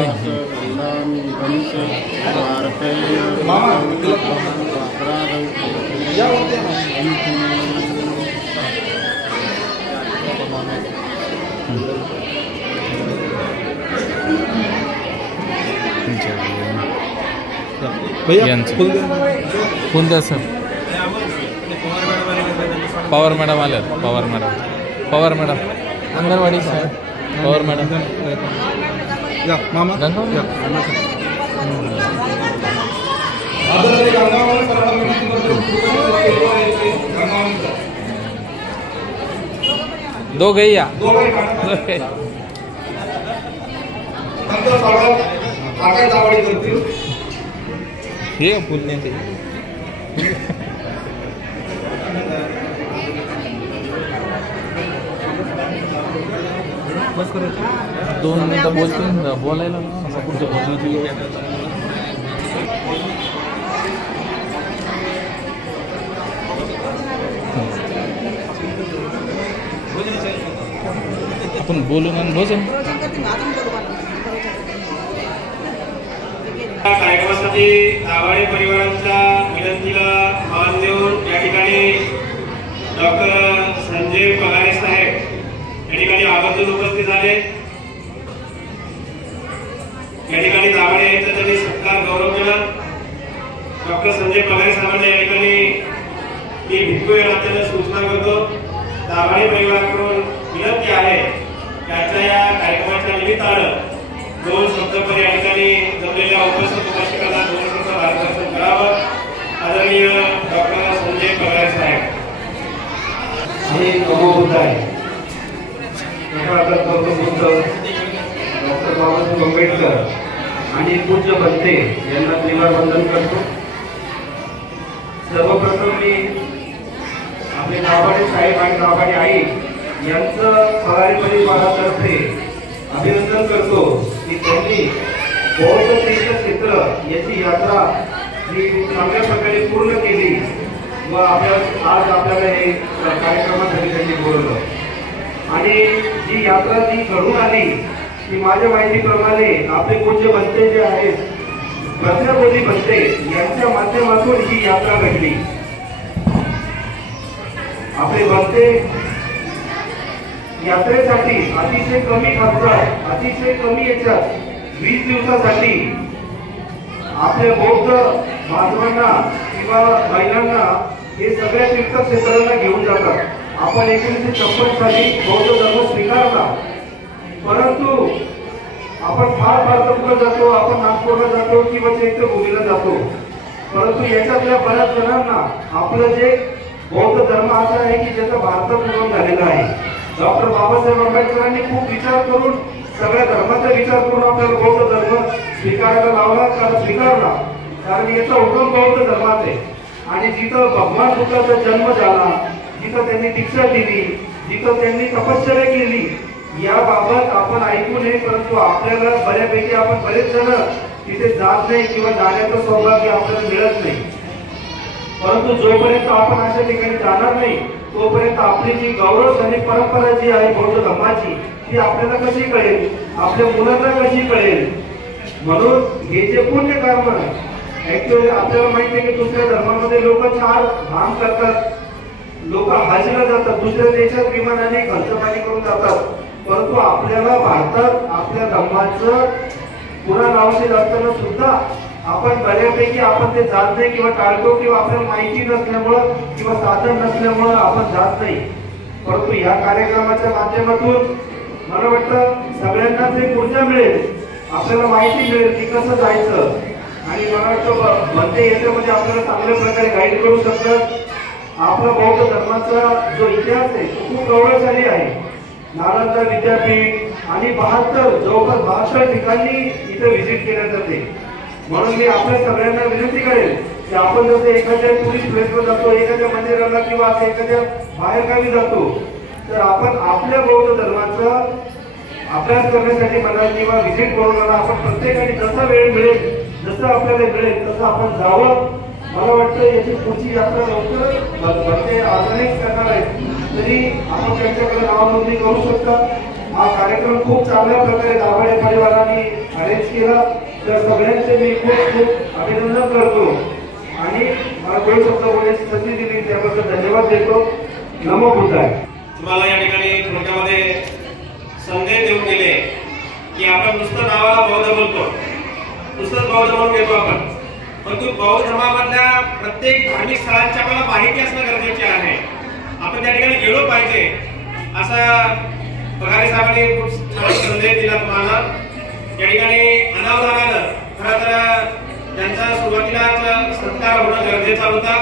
भैया फुल द्या सर. पवार मॅडम आल्या. पवार मॅडम अंगणवाडी पवार मॅडम मामा दो गैया हे बोलणे ते दोन मिनिटं बोलतील बोलायला आपण बोलून आणि भोजन कार्यक्रमासाठी दाभाडे परिवारांच्या विनंतीला मान देऊन या ठिकाणी डॉक्टर संजय पगारे साहेब या ठिकाणी आवर्जून उपस्थित झाले. या ठिकाणी दाभाडे यांचा त्यांनी सत्कार गौरव केला. डॉक्टर संजय पगारे साहेबांना या ठिकाणी मी भिक्खू या नात्याने सूचना करतो. दाभाडे परिवाराकडून विनंती आहे त्याच्या या कार्यक्रमाच्या निमित्तानं 2 शब्द या ठिकाणी जमलेल्या उपस्थितांना 2 शब्द मार्गदर्शन करावं. आदरणीय डॉक्टर संजय पगारे साहेब. मी बुद्ध आहे. डॉक्टर बाबासाहेब आंबेडकर आणि पूज्य बनते यांना त्रिवारवंदन करतो. सर्वप्रथम मी आपले दाभाडे साहेब आणि दाभाडे आई यांचं पगारी परिवारातर्फे अभिनंदन करतो की त्यांनी बौद्ध तीर्थक्षेत्र याची यात्रा ही चांगल्या प्रकारे पूर्ण केली व आज आपल्याला हे कार्यक्रमासाठी त्यांनी बोलवलं आणि जी यात्रा जी घडून आली ती माझ्या माहितीप्रमाणे आपले पूज्य बनते जे आहेत भद्रबोधी बनते यांच्या माध्यमातून ही यात्रा घडली. आपले बनते यात्रेसाठी अतिशय कमी खर्चात अतिशय कमी याच्यात 20 दिवसासाठी आपल्या बौद्ध बांधवांना किंवा महिलांना हे सगळ्या तीर्थक्षेत्रांना घेऊन जातात. आपण 1956 साली बौद्ध धर्म स्वीकारला परंतु आपण फार कुठं जातो, आपण नागपूरला जातो किंवा चैत्यभूमीला जातो परंतु याच्यातल्या बऱ्याच जणांना आपलं जे बौद्ध धर्म असा आहे की ज्याचा भारतात उगम झालेला आहे. डॉक्टर बाबासाहेब आंबेडकरांनी खूप विचार करून सगळ्या धर्माचा विचार करून आपल्याला बौद्ध धर्म स्वीकारायला लावला स्वीकारला कारण याचा उगम बौद्ध धर्मात आहे. आणि जिथं भगवान बुद्धाचा जन्म झाला, जिथं त्यांनी दीक्षा दिली, जिथं त्यांनी तपश्चर्या केली याबाबत आपण ऐकू नये परंतु आपल्याला बऱ्यापैकी आपण बरेच जण तिथे जात नाही किंवा जाण्याचं सौभाग्य आपल्याला मिळत नाही. परंतु जोपर्यंत आपण अशा ठिकाणी जाणार नाही तोपर्यंत आपली जी गौरवशाली परंपरा जी आहे बौद्ध धर्माची ती आपल्याला कशी कळेल, आपल्या मुलांना कशी कळेल. म्हणून हे जे पुण्य कर्म ऍक्च्युअली आपल्याला माहिती आहे की दुसऱ्या धर्मामध्ये लोक 4 धाम करतात, लोक हजला जातात, दुसऱ्या देशात विमानाने खर्च पाणी करून जातात परंतु आपल्याला भारतात आपल्या धर्माचं पुराण आवश्यक असताना सुद्धा आपण बऱ्यापैकी आपण ते जात नाही किंवा टाळतो किंवा आपल्याला माहिती नसल्यामुळं किंवा साधन नसल्यामुळं आपण जात नाही. परंतु या कार्यक्रमाच्या माध्यमातून मला वाटतं सगळ्यांनाच एक ऊर्जा मिळेल, आपल्याला माहिती मिळेल की कसं जायचं आणि मला वाटतं बनते याच्यामध्ये आपल्याला चांगल्या प्रकारे गाईड करू शकतात. आपला बौद्ध धर्माचा जो इतिहास आहे तो खूप गौरवशाली आहे. नालंदा विद्यापीठ आणि 72 जवळपास 72 ठिकाणी इथे व्हिजिट केल्या जाते. म्हणून मी आपल्या सगळ्यांना विनंती करेल की आपण जसं एखाद्या टुरिस्ट प्लेसला जातो, एखाद्या मंदिराला किंवा एखाद्या बाहेरगावी जातो तर आपण आपल्या बौद्ध धर्माचा अभ्यास करण्यासाठी म्हणा किंवा व्हिजिट करून म्हणा आपण प्रत्येकाने जसा वेळ मिळेल जसं आपल्याला मिळेल तसं आपण जावं. मला वाटतं याची पुढची यात्रा लवकरच म्हणजे ऑर्गनाईज करणार आहे तरी आपण त्यांच्याकडे नाव नोंदणी करू शकता. हा कार्यक्रम खूप चांगल्या प्रकारे दाभाडे परिवाराने अरेंज केला तर सगळ्यांचे मी खूप अभिनंदन करतो आणि मला 2 शब्द बोलण्याची संधी दिली त्याबद्दल धन्यवाद देतो. नमो बुद्धाय. तुम्हाला या ठिकाणी थोडक्यामध्ये संदेश देऊन गेले की आपण नुसतं नावाला बौद्ध बोलतो, नुसतं बौद्ध म्हणून घेतो आपण परंतु बौद्ध धर्मामधल्या प्रत्येक धार्मिक स्थळांची आपल्याला माहिती असणं गरजेचे आहे. आपण त्या ठिकाणी गेलो पाहिजे असा पगारे साहेबांनी खूप छान संदेश दिला तुम्हाला. या ठिकाणी अनावधानानं खरं तर त्यांचा सुरुवातीलाच सत्कार होणं गरजेचा होता.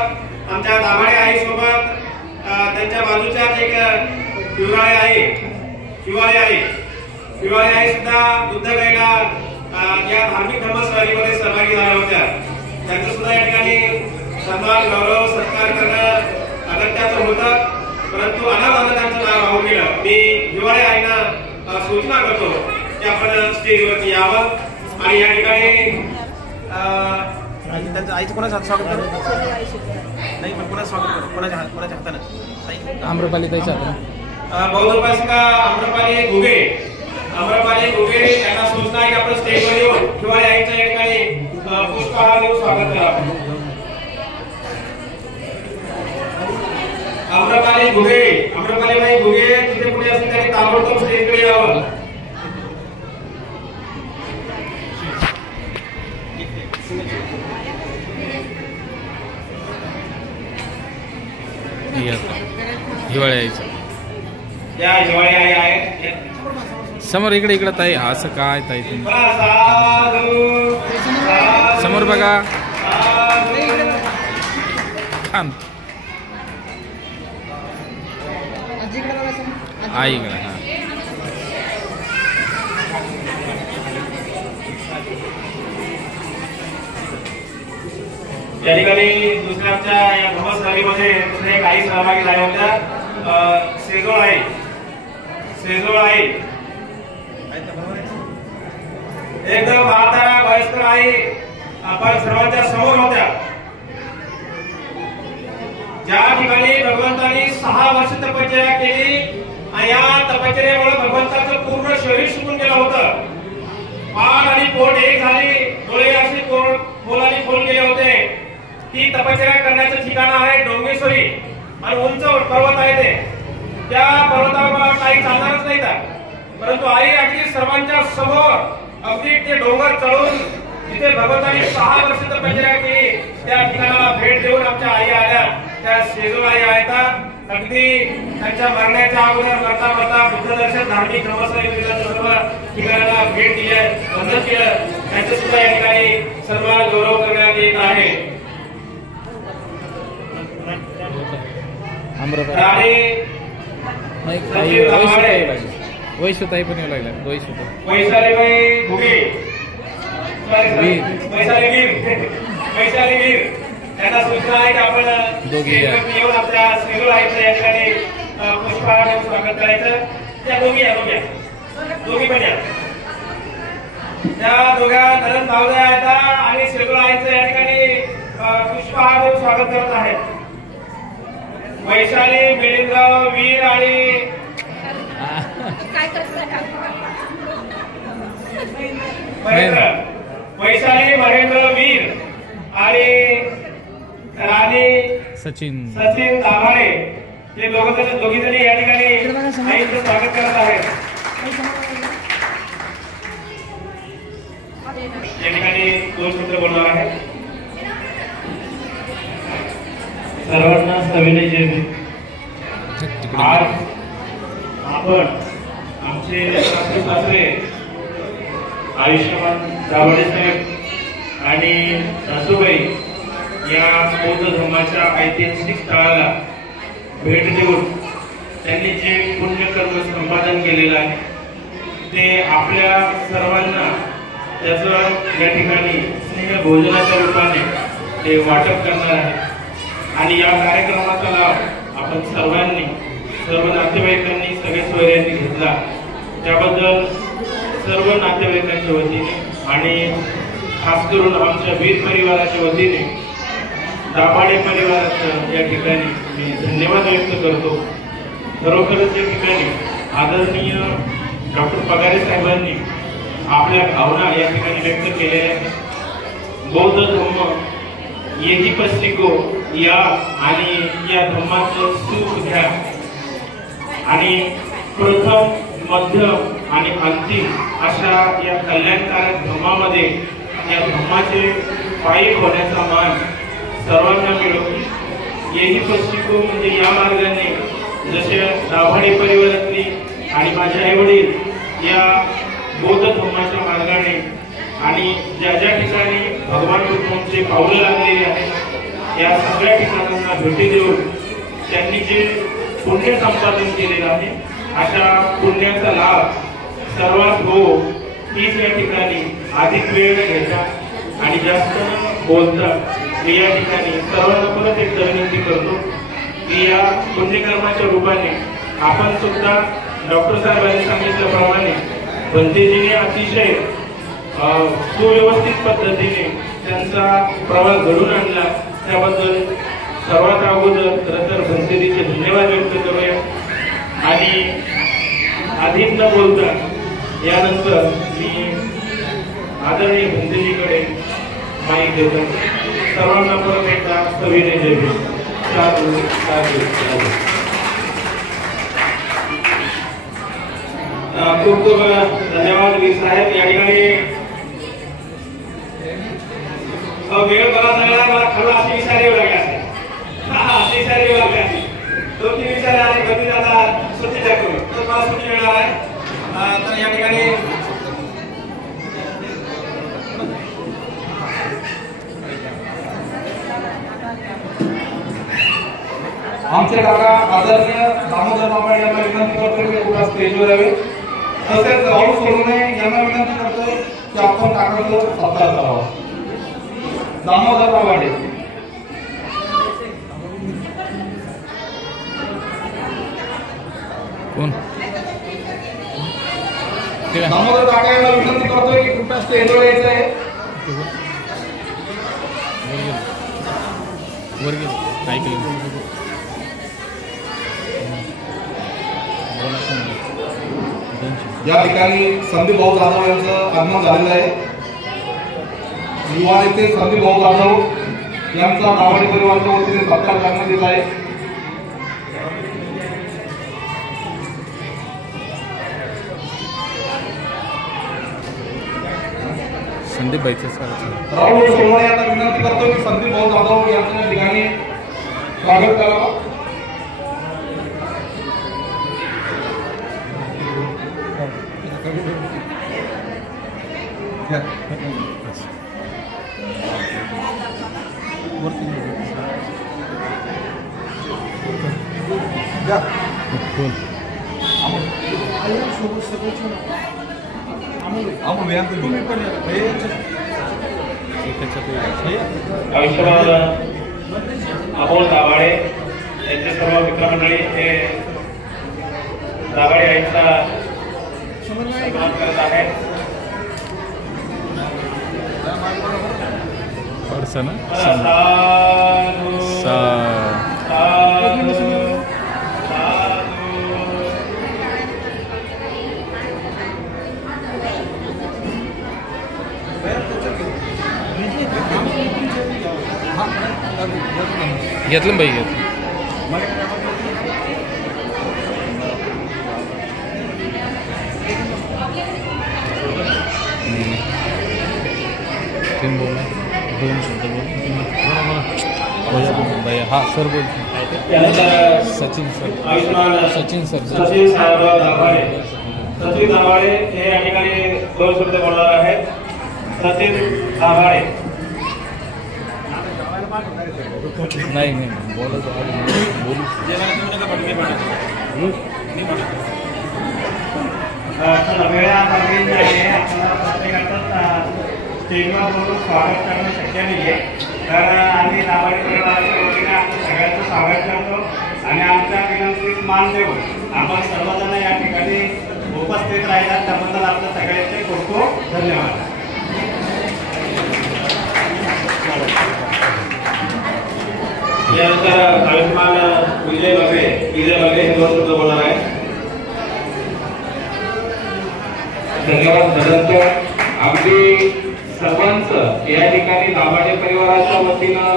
आमच्या दाभाडे आई सोबत त्यांच्या बाजूच्याच एक शिवाळे आई सुद्धा बुद्धगयला या धार्मिक धर्मसहलीमध्ये सहभागी झाल्या होत्या. त्यांचं सुद्धा या ठिकाणी सन्मान गौरव सत्कार करणं अगत्याचं होतं, परंतु अनावधानानं त्यांचं नाव राहून गेलं. मी हिवाळे आईना सूचना करतो की आपण स्टेजवरती यावं आणि या ठिकाणी त्यांचं आईचं कोणाचं स्वागत करू नाही, पण कोणाचं स्वागत करू, कोणाच्या हातानं आम्रपाली ताईच्या हातानं बौद्ध उपासिका आम्रपाली घुगे यांना सूचना आहे की आपण स्टेजवर येऊन हिवाळी आईच्या या ठिकाणी पुष्पहार देऊन स्वागत करा. आम्रपाली भाई घुगे तिथे पुढे असेल त्यांनी ताबडतोब स्टेजकडे यावं. हिवाळी आईचं या हिवाळी आई आहेत समोर. इकडे ताई असं काय ताई तुम्ही समोर बघा. छान आई इकडे. हा या ठिकाणी दुसऱ्याच्या या धर्मस्थळीमध्ये दुसरे काही सहभागी झाल्या होत्या. सेजोळ आई एकदम म्हातारा वयस्कर आई आपण सर्वांच्या समोर होत्या. ज्या ठिकाणी भगवंतांनी 6 वर्ष तपश्चर्या केली आणि या तपश्चर्यामुळे भगवंताचं पूर्ण शरीर शिकून गेलं होतं. पाठ आणि पोट एक झाली, डोळे अशी पोलाने खोल गेले होते. ती तपश्चर्या करण्याचं ठिकाण आहे डोंगेश्वरी आणि उंच पर्वत आहे ते. त्या पर्वतावर काही चालणारच नाही का, परंतु आई अगदी सर्वांच्या समोर अगदी ते डोंगर चढून जिथे भगवंतांनी 6 वर्ष तपश्चर्या केली त्या ठिकाणाला भेट देऊन आमच्या आई आल्या. त्या सेजोळ आई आहेत. अगदी त्यांच्या मरण्याच्या अगोदर मरता बुद्ध दर्शन धार्मिक धर्मस्थळी सर्व ठिकाणाला भेट दिली, बंधन केलं. त्यांचं सुद्धा या ठिकाणी सन्मान गौरव करण्यात येत आहे. वैशुताई पण येऊ लागल्या. वैशालीबाई घुगे वैशाली वीर त्यांना सूचना आहे की आपण येऊन आपल्या सेजोळ आईचं या ठिकाणी पुष्पहार देऊन स्वागत करायचं. त्या दोघी पण या. त्या दोघ्या नरन भावजा आहेत आणि सेजोळ आईचं या ठिकाणी पुष्पहार देऊन स्वागत करत आहेत. वैशाली मिलिंदराव वीर आणि वैशाली महेंद्र वीर आणि राणी सचिन दाभाडे हे दोघी जणी या ठिकाणी आईचं स्वागत करत आहेत. या ठिकाणी 2 शब्द बोलणार आहेत. सर्वांना सविनय जय भीम. आज आपण आमचे सासरे आयुष्यमान दाभाडे साहेब आणि सासूबाई या बौद्ध धर्माच्या ऐतिहासिक स्थळाला भेट देऊन त्यांनी जे पुण्यकर्म संपादन केलेलं आहे ते आपल्या सर्वांना त्याचं या ठिकाणी स्नेह भोजनाच्या रूपाने ते वाटप करणार आहे. आणि या कार्यक्रमाचा लाभ आपण सर्व नातेवाईकांनी सगळ्या सोयऱ्यांनी घेतला. त्याबद्दल सर्व नातेवाईकांच्या वतीने आणि खास करून आमच्या वीर परिवाराच्या वतीने दाभाडे परिवाराचं या ठिकाणी मी धन्यवाद व्यक्त करतो. खरोखरच या ठिकाणी आदरणीय डॉक्टर पगारे साहेबांनी आपल्या भावना या ठिकाणी व्यक्त केलेल्या आहेत. बौद्ध धर्म येही पस्तिको या आणि या धर्माचं सुख घ्या आणि प्रथम मध्यम आणि अंतिम अशा या कल्याणकारक धर्मामध्ये या धर्माचे पायी होण्याचा मान सर्वांना मिळो. येही पश्चिम म्हणजे या मार्गाने जसे दाभाडे परिवारातली आणि माझे आई वडील या बौद्ध धर्माच्या मार्गाने आणि ज्या ज्या ठिकाणी भगवान बुद्धांचे पावलं लागलेली आहेत या सगळ्या ठिकाणांना भेटी देऊन त्यांनी जे पुण्य संपादन केलेलं आहे अशा पुण्याचा लाभ सर्वात हो हीच या ठिकाणी अधिक वेळ घ्यायचा आणि जास्त न बोलता मी या ठिकाणी सर्वांना परत एक विनंती करतो की या पुण्यकर्माच्या रूपाने आपण सुद्धा डॉक्टर साहेबांनी सांगितल्याप्रमाणे भंतेजीने अतिशय सुव्यवस्थित पद्धतीने त्यांचा प्रवास घडून आणला त्याबद्दल सर्वात अगोदर तर भंतेजीचे धन्यवाद व्यक्त करूया आणि अधिक न बोलता यानंतर मी आदरणीय भंतेजीकडे माहिती देतो. सर्वांना परत एकदा सविनय जय भीम. खूप खूप धन्यवाद वीर साहेब. या ठिकाणी वेळ बरा झाला मला खरं अशी विचार येऊ लागले असते अशी विचार येऊ लागले असते 2-3 विचार आणि कधी आता सुट्टीच्या करू तर मला सुट्टी मिळणार आहे. तर या ठिकाणी आमचे काका आदरणीय दामोदर बाबा यांना विनंती करतो की उभा स्टेजवर यावे. तसेच राहुल सोनवणे यांना विनंती करतो की आपण काकांचा सत्कार करावा. दामोदर बाबाडे कोण दामोदर काका यांना विनंती करतोय की कृपया स्टेजवर यायचं आहे. वर गेलो ऐकलं या ठिकाणी संदीप भाऊ जाधव यांचं आगमन झालेलं आहे. युवा नेते संदीप भाऊ जाधव यांचा दाभाडे परिवाराच्या वतीने सत्कार करण्यात येत आहे. संदीप भाईचं राहुल सोनवणे यांना विनंती करतो की संदीप भाऊ जाधव यांच्या ठिकाणी स्वागत करावं. आयुष्यमान अमोल दाभाडे यांचे सर्व मित्रमंडळी हे दाभाडे यांचा सन्मान करत आहेत. घेतलं बाई घेतलं बोला 2 शब्द बोल भैया. हा सर बोल. सचिन सर सचिन साहेबराव दाभाडे सचिन दाभाडे हे या ठिकाणी 2 शब्द बोलणार आहेत. सचिन दाभाडे नाही बोलत बोलू स्टेजवर बोलून स्वागत करणं शक्य नाही आहे. तर आम्ही दाभाडे परिवाराच्या वतीने आमचं सगळ्यांचं स्वागत करतो आणि आमच्या विनंतीस मान देऊन आपण सर्वजण या ठिकाणी उपस्थित राहिलात त्याबद्दल आपल्या सगळ्यांचे खूप खूप धन्यवाद. यानंतर आयुष्यमान विजय बघे हे 2 शब्द बोलणार आहे. धन्यवाद धनंजय. अगदी सर्वांचं या ठिकाणी दाभाडे परिवाराच्या वतीनं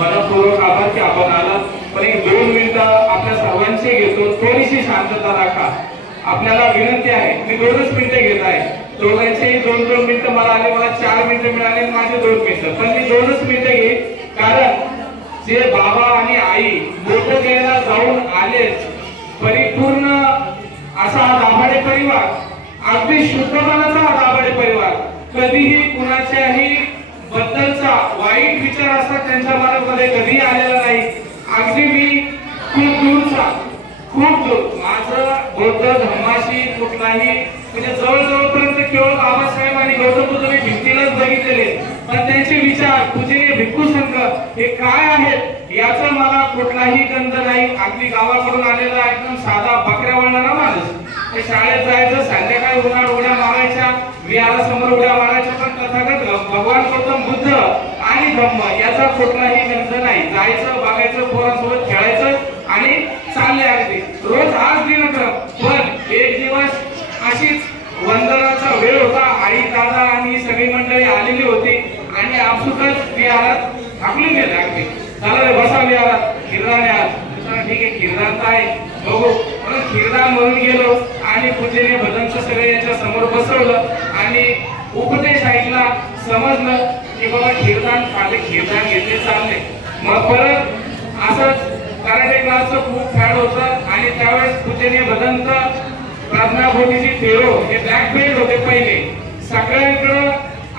मनपूर्वक आभार की आपण आलात. पण 1-2 मिनिटं आपल्या सर्वांची घेतो. थोडीशी शांतता राखा. आपल्याला विनंती आहे. मी 2च मिनिटं घेत आहे. दोघांचेही 2-2 मिनिटं मला आले. मला 4 मिनिटं मिळाले. माझे 2 मिनिटं पण मी 2च मिनिटं घेईन कारण जे बाबा आणि आई बोधगयेला जाऊन आले, परिपूर्ण असा हा दाभाडे परिवार, अगदी शुद्ध मनाचा हा दाभाडे परिवार, कधीही कुणाच्याही बद्दलचा वाईट विचार असा त्यांच्या मनामध्ये कधी आलेला नाही. अगदी मी खूप दूरचा, खूप दूर माझं बौद्ध धर्माशी कुठलाही म्हणजे जवळजवळपर्यंत केवळ बाबासाहेब आणि गौतम बुद्ध मी भिंतीलाच बघितलेले, पण त्यांचे विचार पूजनीय भिक्खू संघ हे काय आहेत याचा मला कुठलाही गंध नाही. अगदी गावाकडून आलेला एकदम साधा बकऱ्या वळणारा माणूस, ते शाळेत जायचं, संध्याकाळी उड्या मारायच्या, विहारासमोर उड्या मारायच्या, पण तथागत भगवान गौतम बुद्ध आणि धम्म याचा कुठलाही गंध नाही. जायचं, बघायचं, पोरांसोबत खेळायचं आणि चालले अगदी रोज हाच दिनक्रम. पण एक दिवस अशीच वंदनाचा वेळ होता, आई दादा आणि सगळी मंडळी आलेली होती आणि आपसुकच विहारात हाकलून गेले. अगदी चला रे बसा विहारात, खिरदान आज. ठीक आहे खिरदान काय बघू म्हणून खिरदान म्हणून गेलो आणि पूजेने भजनचं सगळे याच्या समोर बसवलं आणि उपदेश ऐकला. समजलं की बाबा खिरदान खाले, खिरदान घेतले, चालले. मग परत असंच कराटे क्लासचं खूप फॅड होतं आणि त्यावेळेस पूजेने भजनचं प्रार्थनाभोवतीची फेरो हे बॅक बेल्ट होते पहिले. सगळ्यांकडं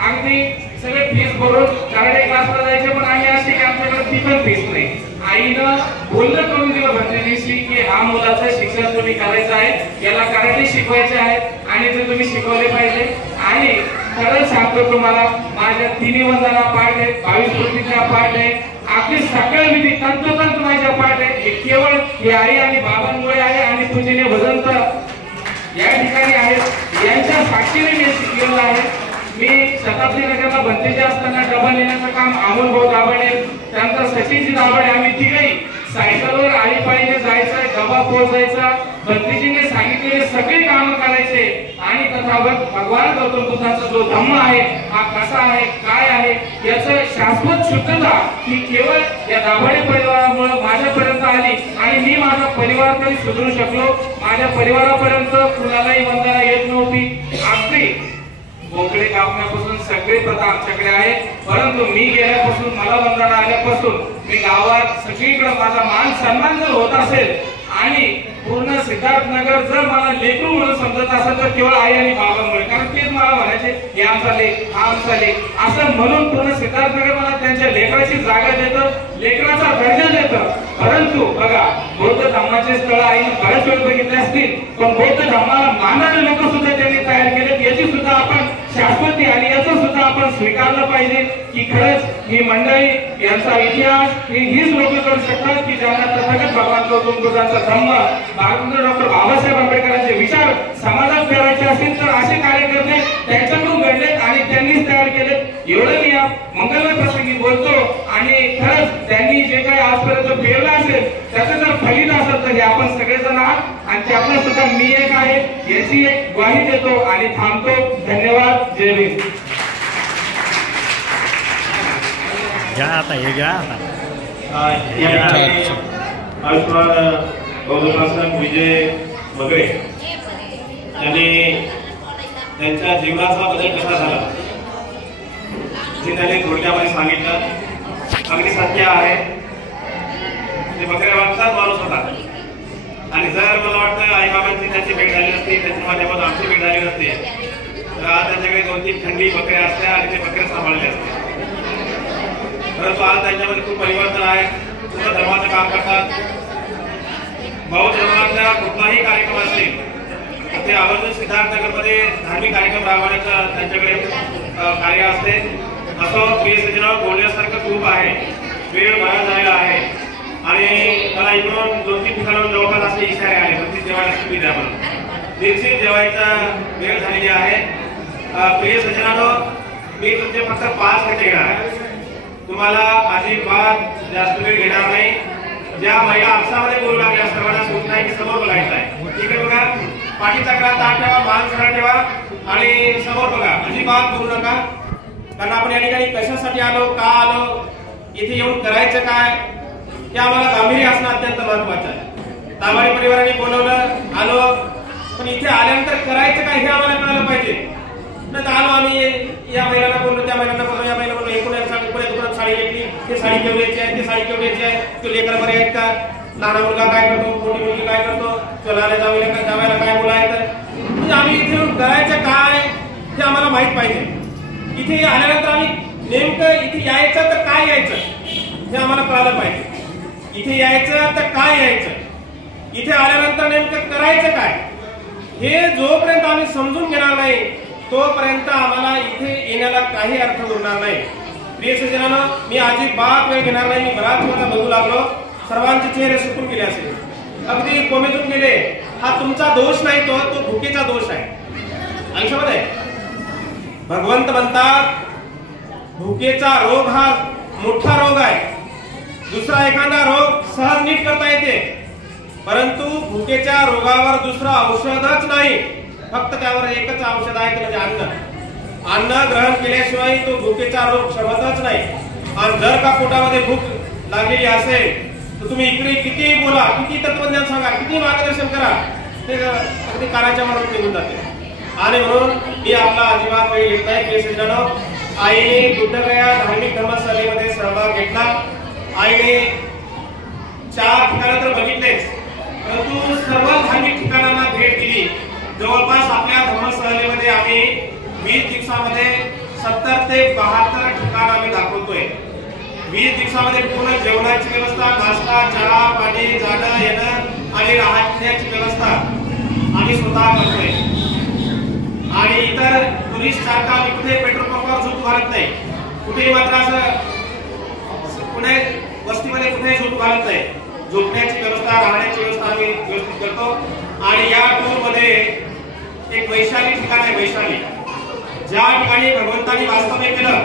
अगदी सगळे फीस भरून कराटे क्लासला जायचे, पण आम्ही अशी की आमच्याकडे ती पण फीस नाही. आईनं बोलणं करून दिलं भजनीशी की हा मुलाचं शिक्षण तुम्ही करायचं आहे, याला कराटे शिकवायचे आहेत आणि ते तुम्ही शिकवले पाहिजे. आणि खरंच सांगतो तुम्हाला, माझ्या तिन्ही वंदना पाठ आहेत, 22 कृतीच्या पाठ आहे, आपली सगळ्या विधी तंतोतंत माझ्या पाठ आहे. केवळ हे आई आणि बाबांमुळे आहे आणि पूजेने भजन या ठिकाणी आहेत, यांच्या साक्षीने मी शिकलेलं आहे. मी शताब्दी नगरला भंतेजी असताना डबा नेण्याचं काम अमोल भाऊ दाभाडे, त्यानंतर सचिनजी दाभाडे, आम्ही तिघही सायकलवर आळीपाळीने जायचं, डबा पोहोचायचा, भंतेजीने सांगितलेले सगळे काम करायचे आणि तथागत भगवान गौतम बुद्धाचा जो धम्म आहे हा कसा आहे, काय आहे याचं शाश्वत शुद्धता ही केवळ या दाभाडे परिवारामुळे माझ्यापर्यंत आली आणि मी माझा परिवार तरी सुधरू शकलो. माझ्या परिवारापर्यंत कुणालाही वंदना येत नव्हती. अगदी बोकडे कापण्यापासून सगळे प्रथा आमच्याकडे आहे, परंतु मी गेल्यापासून, मला वंदना आल्यापासून मी गावात सगळीकडे माझा मान सन्मान जर होत असेल आणि पूर्ण सिद्धार्थनगर जर मला लेकरू म्हणून समजत असेल तर केवळ आई आणि बाबांमुळे. कारण तेच मला म्हणायचे हे आमचा लेख, हा आमचा लेख असं म्हणून पूर्ण सिद्धार्थनगर मला त्यांच्या लेकराची जागा देतं, लेकराचा दर्जा देतं. परंतु बघा बौद्ध धर्माचे स्थळ आईने बऱ्याच वेळ बघितले असतील, पण बौद्ध धर्माला मानणारे लोक सुद्धा त्यांनी तयार केले. याची सुद्धा आपण शाश्वती आणि याचं सुद्धा आपण स्वीकारलं पाहिजे की खरंच ही मंडळी, यांचा इतिहास हीच लोक करू शकतात की ज्यांना तथागत भगवान गौतम बुद्धाचा धम्म, भारतरत्न डॉक्टर बाबासाहेब आंबेडकरांचे विचार समाजात पेरायचे असतील तर असे कार्यकर्ते त्यांच्याकडून घडलेत आणि त्यांनीच तयार केलेत. एवढं मी या मंगलमय प्रसंगी बोलतो आणि खरंच त्यांनी जे काही आजपर्यंत पेरलं असेल त्याचं जर फलित असेल तर हे आपण सगळेजण आहात आणि त्यातलं सुद्धा मी एक आहे याची एक ग्वाही देतो आणि थांबतो. धन्यवाद. जय भीम. आयुष्मान गौतम विजय बगरे यांनी त्यांच्या जीवनाचा बदल कसा झाला हे त्यांनी थोडक्यामध्ये सांगितलं. अगदी सत्य आहे. ते बकऱ्या माणसात माणूस होता आणि जर मला वाटतं आईबाबांची त्यांची भेट झाली नसती, त्याच्या माध्यमातून आमची भेट झाली नसती तर आज त्यांच्याकडे 2-3 खंडी बकऱ्या असत्या आणि ते बकऱ्या सांभाळले असते. परंतु आज त्यांच्यामध्ये खूप परिवर्तन आहे. पूर्ण धर्माचं काम करतात. बौद्ध धर्माचा कुठलाही कार्यक्रम असतील ते आवर्जून सिद्धार्थनगरमध्ये धार्मिक कार्यक्रम राबवण्याचं त्यांच्याकडे कार्य असते. असं PSCनं बोलण्यासारखं खूप आहे. वेळ बराच झालेला आहे आणि मला इकडून 2-3 ठिकाणावर जवळपास असे इशारे आले होते जेवायला तुम्ही द्या म्हणून. निश्चित जेवायचा वेळ झालेली आहे. PSCनं मी तुमचे फक्त 5 मिनिटे घेणार आहे. तुम्हाला अजिबात जास्त वेळ घेणार नाही. ज्या महिला आपसामध्ये बोलू लागल्या सर्वांना सूचना आहे की समोर बघायचं आहे. ठीक आहे बघा, पाठीचा काळ ताट ठेवा, मान सरळ ठेवा आणि समोर बघा. अजिबात बोलू नका. कारण आपण या ठिकाणी कशासाठी आलो, का आलो, इथे येऊन करायचं काय हे आम्हाला गांभीर्य असणं अत्यंत महत्वाचं आहे. दाभाडे परिवाराने बोलवलं, आलो, पण इथे आल्यानंतर करायचं काय हे आम्हाला कळलं पाहिजे. नाही तर आलो आम्ही या महिलांना बोललो, त्या महिलांना बोललो, या महिला बोललो, एकूण दुकानात साडी घेतली, ते साडी केवढ्याची आहे, ती साडी केवढ्याची आहे, तो लेकर बरे आहेत का, लहान मुलगा काय करतो, मोठी मुलगी काय करतो, चलायला जावायला काय मुलं आहेत. म्हणजे आम्ही इथे करायचं काय हे आम्हाला माहित पाहिजे. इथे आल्यानंतर आम्ही नेमकं इथे यायचं तर काय यायचं हे आम्हाला कळायला पाहिजे. इथे यायचं तर काय यायचं, इथे आल्यानंतर नेमकं करायचं काय हे जोपर्यंत आम्ही समजून घेणार नाही तोपर्यंत आम्हाला इथे येण्याला काही अर्थ उरणार नाही. प्रिय सज्जनांनो, मी अजिबात वेळ घेणार नाही. मी बराच वेळा बघू लागलो, सर्वांचे चेहरे सुकून गेले असेल, अगदी कोमेजून गेले. हा तुमचा दोष नाही, तो भुकेचा दोष आहे आयुष्यामध्ये. भगवंत म्हणतात भुकेचा रोग हा मोठा रोग आहे. दुसरा एखादा रोग सहज नीट करता येते, परंतु भुकेच्या रोगावर दुसरा औषधच नाही. फक्त त्यावर एकच औषध आहे, ते म्हणजे अन्न. अन्न ग्रहण केल्याशिवाय तो भुकेचा रोग शमतच नाही. आणि जर का पोटामध्ये भूक लागलेली असेल तर तुम्ही इकडे किती बोला, किती तत्वज्ञान सांगा, किती मार्गदर्शन करा, ते अगदी कानाच्या मारून निघून जाते. आणि म्हणून मी आपला अजिबात वेळ घेत नाही. प्रिय सज्जनांनो, आईने बुद्धगया धार्मिक धर्मशाळेमध्ये सहभाग घेतला. आईने 4 ठिकाणं तर बघितलेच, परंतु सर्व धार्मिक ठिकाणांना भेट दिली. जवळपास आपल्या धर्मशाळेमध्ये आम्ही 20 दिवसामध्ये 70 ते 72 ठिकाण आम्ही दाखवतोय. 20 दिवसामध्ये पूर्ण जेवणाची व्यवस्था, नाश्ता, चहा, पाणी, जाणं येणं आणि राहण्याची व्यवस्था आम्ही स्वतः करतोय. आणि इतर टुरिस्ट सारखा आम्ही कुठे पेट्रोल पंपावर झोप घालत नाही, कुठेही मात्र असं पुणे वस्तीमध्ये कुठेही झोप घालत नाही. झोपण्याची व्यवस्था, राहण्याची व्यवस्था आम्ही व्यवस्थित करतो. आणि या टूर मध्ये एक वैशाली ठिकाण आहे. वैशाली, ज्या ठिकाणी भगवंतांनी वास्तव्य केलं,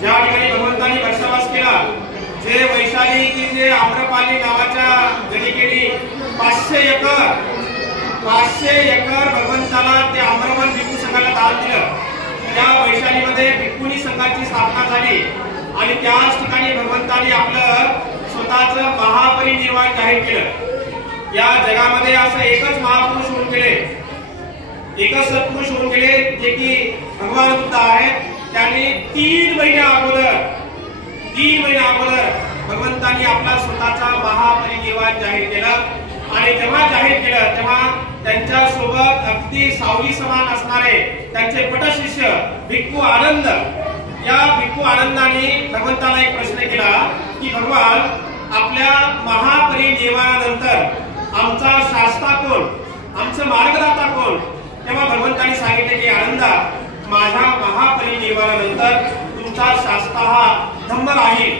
ज्या ठिकाणी भगवंतांनी वर्षावास केला, जे वैशाली की जे आम्रपाली नावाच्या गणिकेने 500 एकर भगवंताला ते आम्रवन भिक्खू संघाला दान दिलं. त्या वैशालीमध्ये भिक्खुनी संघाची स्थापना झाली आणि त्याच ठिकाणी भगवंतांनी आपलं स्वतःचं महापरिनिर्वाण जाहीर केलं. या जगामध्ये असं एकच महापुरुष होऊन गेले, एकच सत्पुरुष होऊन गेले, जे की भगवान बुद्ध आहेत. त्यांनी 3 महिने अगोदर भगवंतांनी आपला स्वतःचा महापरिनिर्वाण जाहीर केलं. आणि जेव्हा जाहीर केलं तेव्हा त्यांच्या सोबत अगदी सावली समान असणारे त्यांचे पटशिष्य भिक्खू आनंद, या भिक्खू आनंदाने भगवंताला एक प्रश्न केला की भगवान, आपल्या महापरिनिर्वाणानंतर आमचा शास्ता कोण, आमचं मार्गदाता कोण? तेव्हा भगवंतांनी सांगितले की आनंदा, माझ्या महापरिनिर्वाणानंतर तुमचा शास्ता हा धम्म राहील.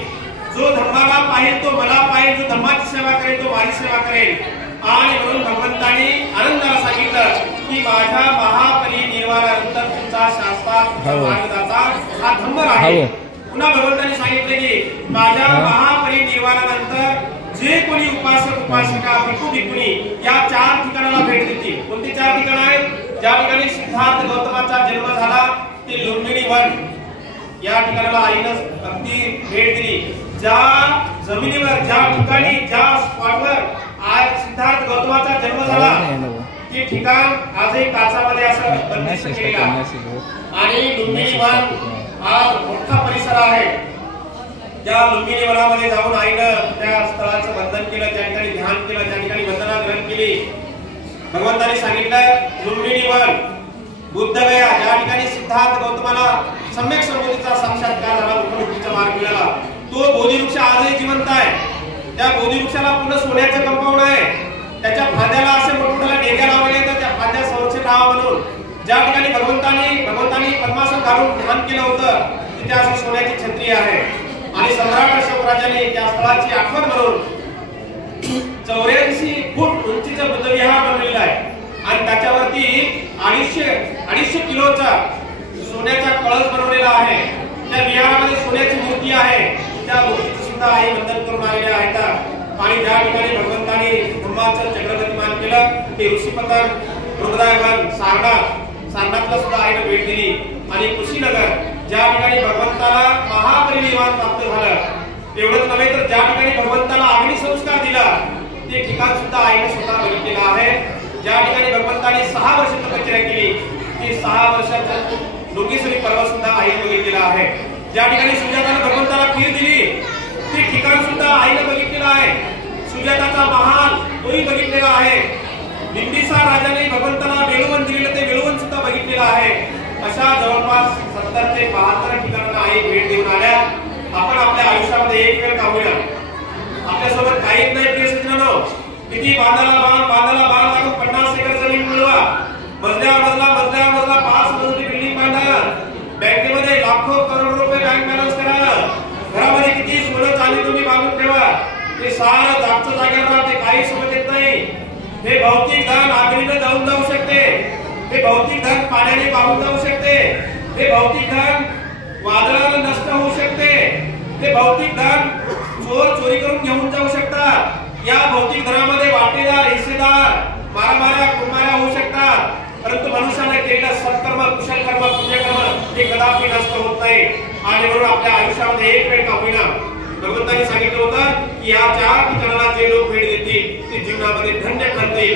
जो धम्माला पाहिल तो मला पाहिल, जो धम्माची सेवा करेल तो माझी सेवा करेल. आणि म्हणून भगवंतांनी आनंदाला सांगितलं की माझ्या महापरिनिर्वाणानंतर तुमचा शास्ता मार्गदाता हा धम्म राहील. पुन्हा भगवंतांनी सांगितले की माझ्या महापरिनिर्वाणानंतर जे कोणी उपासक उपासिका भिक्खू भिक्खुनी या 4 ठिकाणाला भेट देतील. कोणती 4 ठिकाणं आहेत? ज्या ठिकाणी सिद्धार्थ गौतमाचा जन्म झाला ते लुंबिनी वन, या ठिकाणाला आईनं अगदी भेट दिली. ज्या जमिनीवर, ज्या ठिकाणी, ज्या स्पॉटवर आज सिद्धार्थ गौतमाचा जन्म झाला ते ठिकाण आजही काचामध्ये असं बंदिस्त केलेलं आहे. आणि लुंबिनी वन हा मोठा परिसर आहे. त्या लुंबिनी वनामध्ये जाऊन आईनं त्या स्थळाचं वंदन केलं, त्या ठिकाणी ध्यान केलं, त्या ठिकाणी वंदना ग्रहण केली. भगवंतांनी सांगितलं लुंबिनी वन, बुद्धगया, ज्या ठिकाणी सिद्धार्थ गौतमाला सम्यक संबोधीचा साक्षात्कार झाला, मुक्तीचा मार्ग मिळाला, तो बोधिवृक्ष आजही जिवंत आहे. त्या बोधिवृक्षाला पूर्ण सोन्याचं कंपाऊंड आहे. त्याच्या फांद्याला असे मोठमोठ्या डेग्या लावलेल्या आहेत, त्या फांद्या संरक्षण राहावा म्हणून. ज्या ठिकाणी भगवंतांनी पद्मासन घालून ध्यान केलं होतं तिथे अशी सोन्याची छत्री आहे. आणि सम्राट अशोक राजाने त्या स्थळाची आठवण म्हणून 84 फूट उंचीचं बुद्धविहार बनवलेलं आहे. आणि त्याच्यावरती 250 किलोचा सोन्याचा कळस बनवलेला आहे. त्या विहारामध्ये सोन्याची मूर्ती आहे. त्या मूर्तीचं सुद्धा आई वंदन करून आलेल्या आहेत. आणि ज्या ठिकाणी भगवंतांनी धम्माचं चक्रगतिमान केलं ते ऋषीपतन, रुद्रायवन, सारनाथला सुद्धा आईने भेट दिली. आणि कुशीनगर, ज्या ठिकाणी भगवंताला महापरिनिर्वाण प्राप्त झालं, एवढंच नव्हे तर ज्या ठिकाणी भगवंताला अग्निसंस्कार दिला ते ठिकाण सुद्धा आईने स्वतः बघितलेलं आहे. ज्या ठिकाणी भगवंतांनी 6 वर्ष तपश्चर्या केली ते 6 वर्षाचं लोकेश्वरी पर्वत सुद्धा आईने बघितलेला आहे. ज्या ठिकाणी सुजाताने भगवंताला खीर दिली ते ठिकाण सुद्धा आईनं बघितलेलं आहे. सुजाताचा महाल तोही बघितलेला आहे. बिंबिसार राजाने भगवंताला वेळुवन दिलेलं ते वेळुवन सुद्धा बघितलेलं आहे. अशा जवळपास 70 ते 72 ठिकाणांना आई भेट देऊन आल्या. आपण आपल्या आयुष्यामध्ये एक वेळ का होईना आपल्यासोबत काहीच नाही प्रिय सज्जनांनो. किती बांधाला बांध लागून 50 एकर जमीन मिळवा, मजल्यावर मजला 5 मजली बिल्डिंग बांधा, बँकेमध्ये लाखो करोड रुपये बँक बॅलन्स करा, घरामध्ये किती सोनं चांदी तुम्ही बांधून ठेवा, ते सारं जागचं जागेवर राहते, काही सोबत येत नाही. हे भौतिक धन आगीने जाऊन जाऊ शकते, हे भौतिक धन पाण्याने वाहून जाऊ शकते, हे भौतिक धन वादळाने नष्ट होऊ शकते, हे भौतिक धन चोर चोरी करून घेऊन जाऊ शकतात. या भौतिक धनामध्ये वाटेदार हिस्सेदार मारामाऱ्या कुमाऱ्या होऊ शकतात. परंतु मनुष्याने केलेलं सत्कर्म कुशल कर्म पुण्यकर्म हे कदापि नष्ट होत नाही. आणि म्हणून आपल्या आयुष्यामध्ये एक वेळ का होईना भगवंतांनी सांगितलं होतं की या 4 ठिकाणाला जे लोक भेट देतील ते जीवनामध्ये धन्य ठरतील.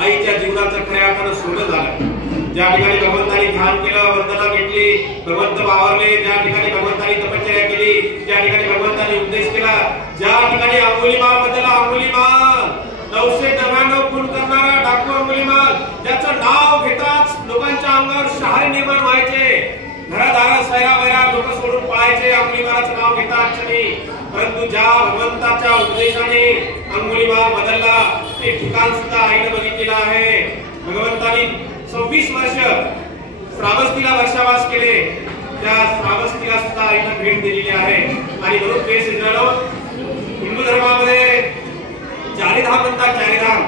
आईच्या जीवनाचं खऱ्या अर्थानं सोनं झालं. ज्या ठिकाणी भगवंतांनी ध्यान केलं, वंदना घेतली, भगवंत वावरले, ज्या ठिकाणी भगवंतांनी तपश्चर्या केली, ज्या ठिकाणी भगवंतांनी उपदेश केला, ज्या ठिकाणी अंगुलीमाल बदलला, अंगुलीमाल 999 खून करणारा डाकू अंगुलीमाल, ज्याचं नाव घेताच लोकांच्या अंगावर शहारे निर्माण व्हायचे, घरादारात सैरा वैरा लोक सोडून पळायचे अंगुलीमालाचं नाव घेताच क्षणी. परंतु ज्या भगवंताच्या उपदेशाने अंगुलीमाल बदलला ते ठिकाण सुद्धा आईनं बघितलेलं आहे. भगवंतांनी 26 वर्ष श्रावस्तीला वर्षावास केले, त्या श्रावस्तीला सुद्धा आईनं भेट दिलेली आहे. आणि म्हणून ते हिंदू धर्मामध्ये चारिधाम म्हणतात. चारिधाम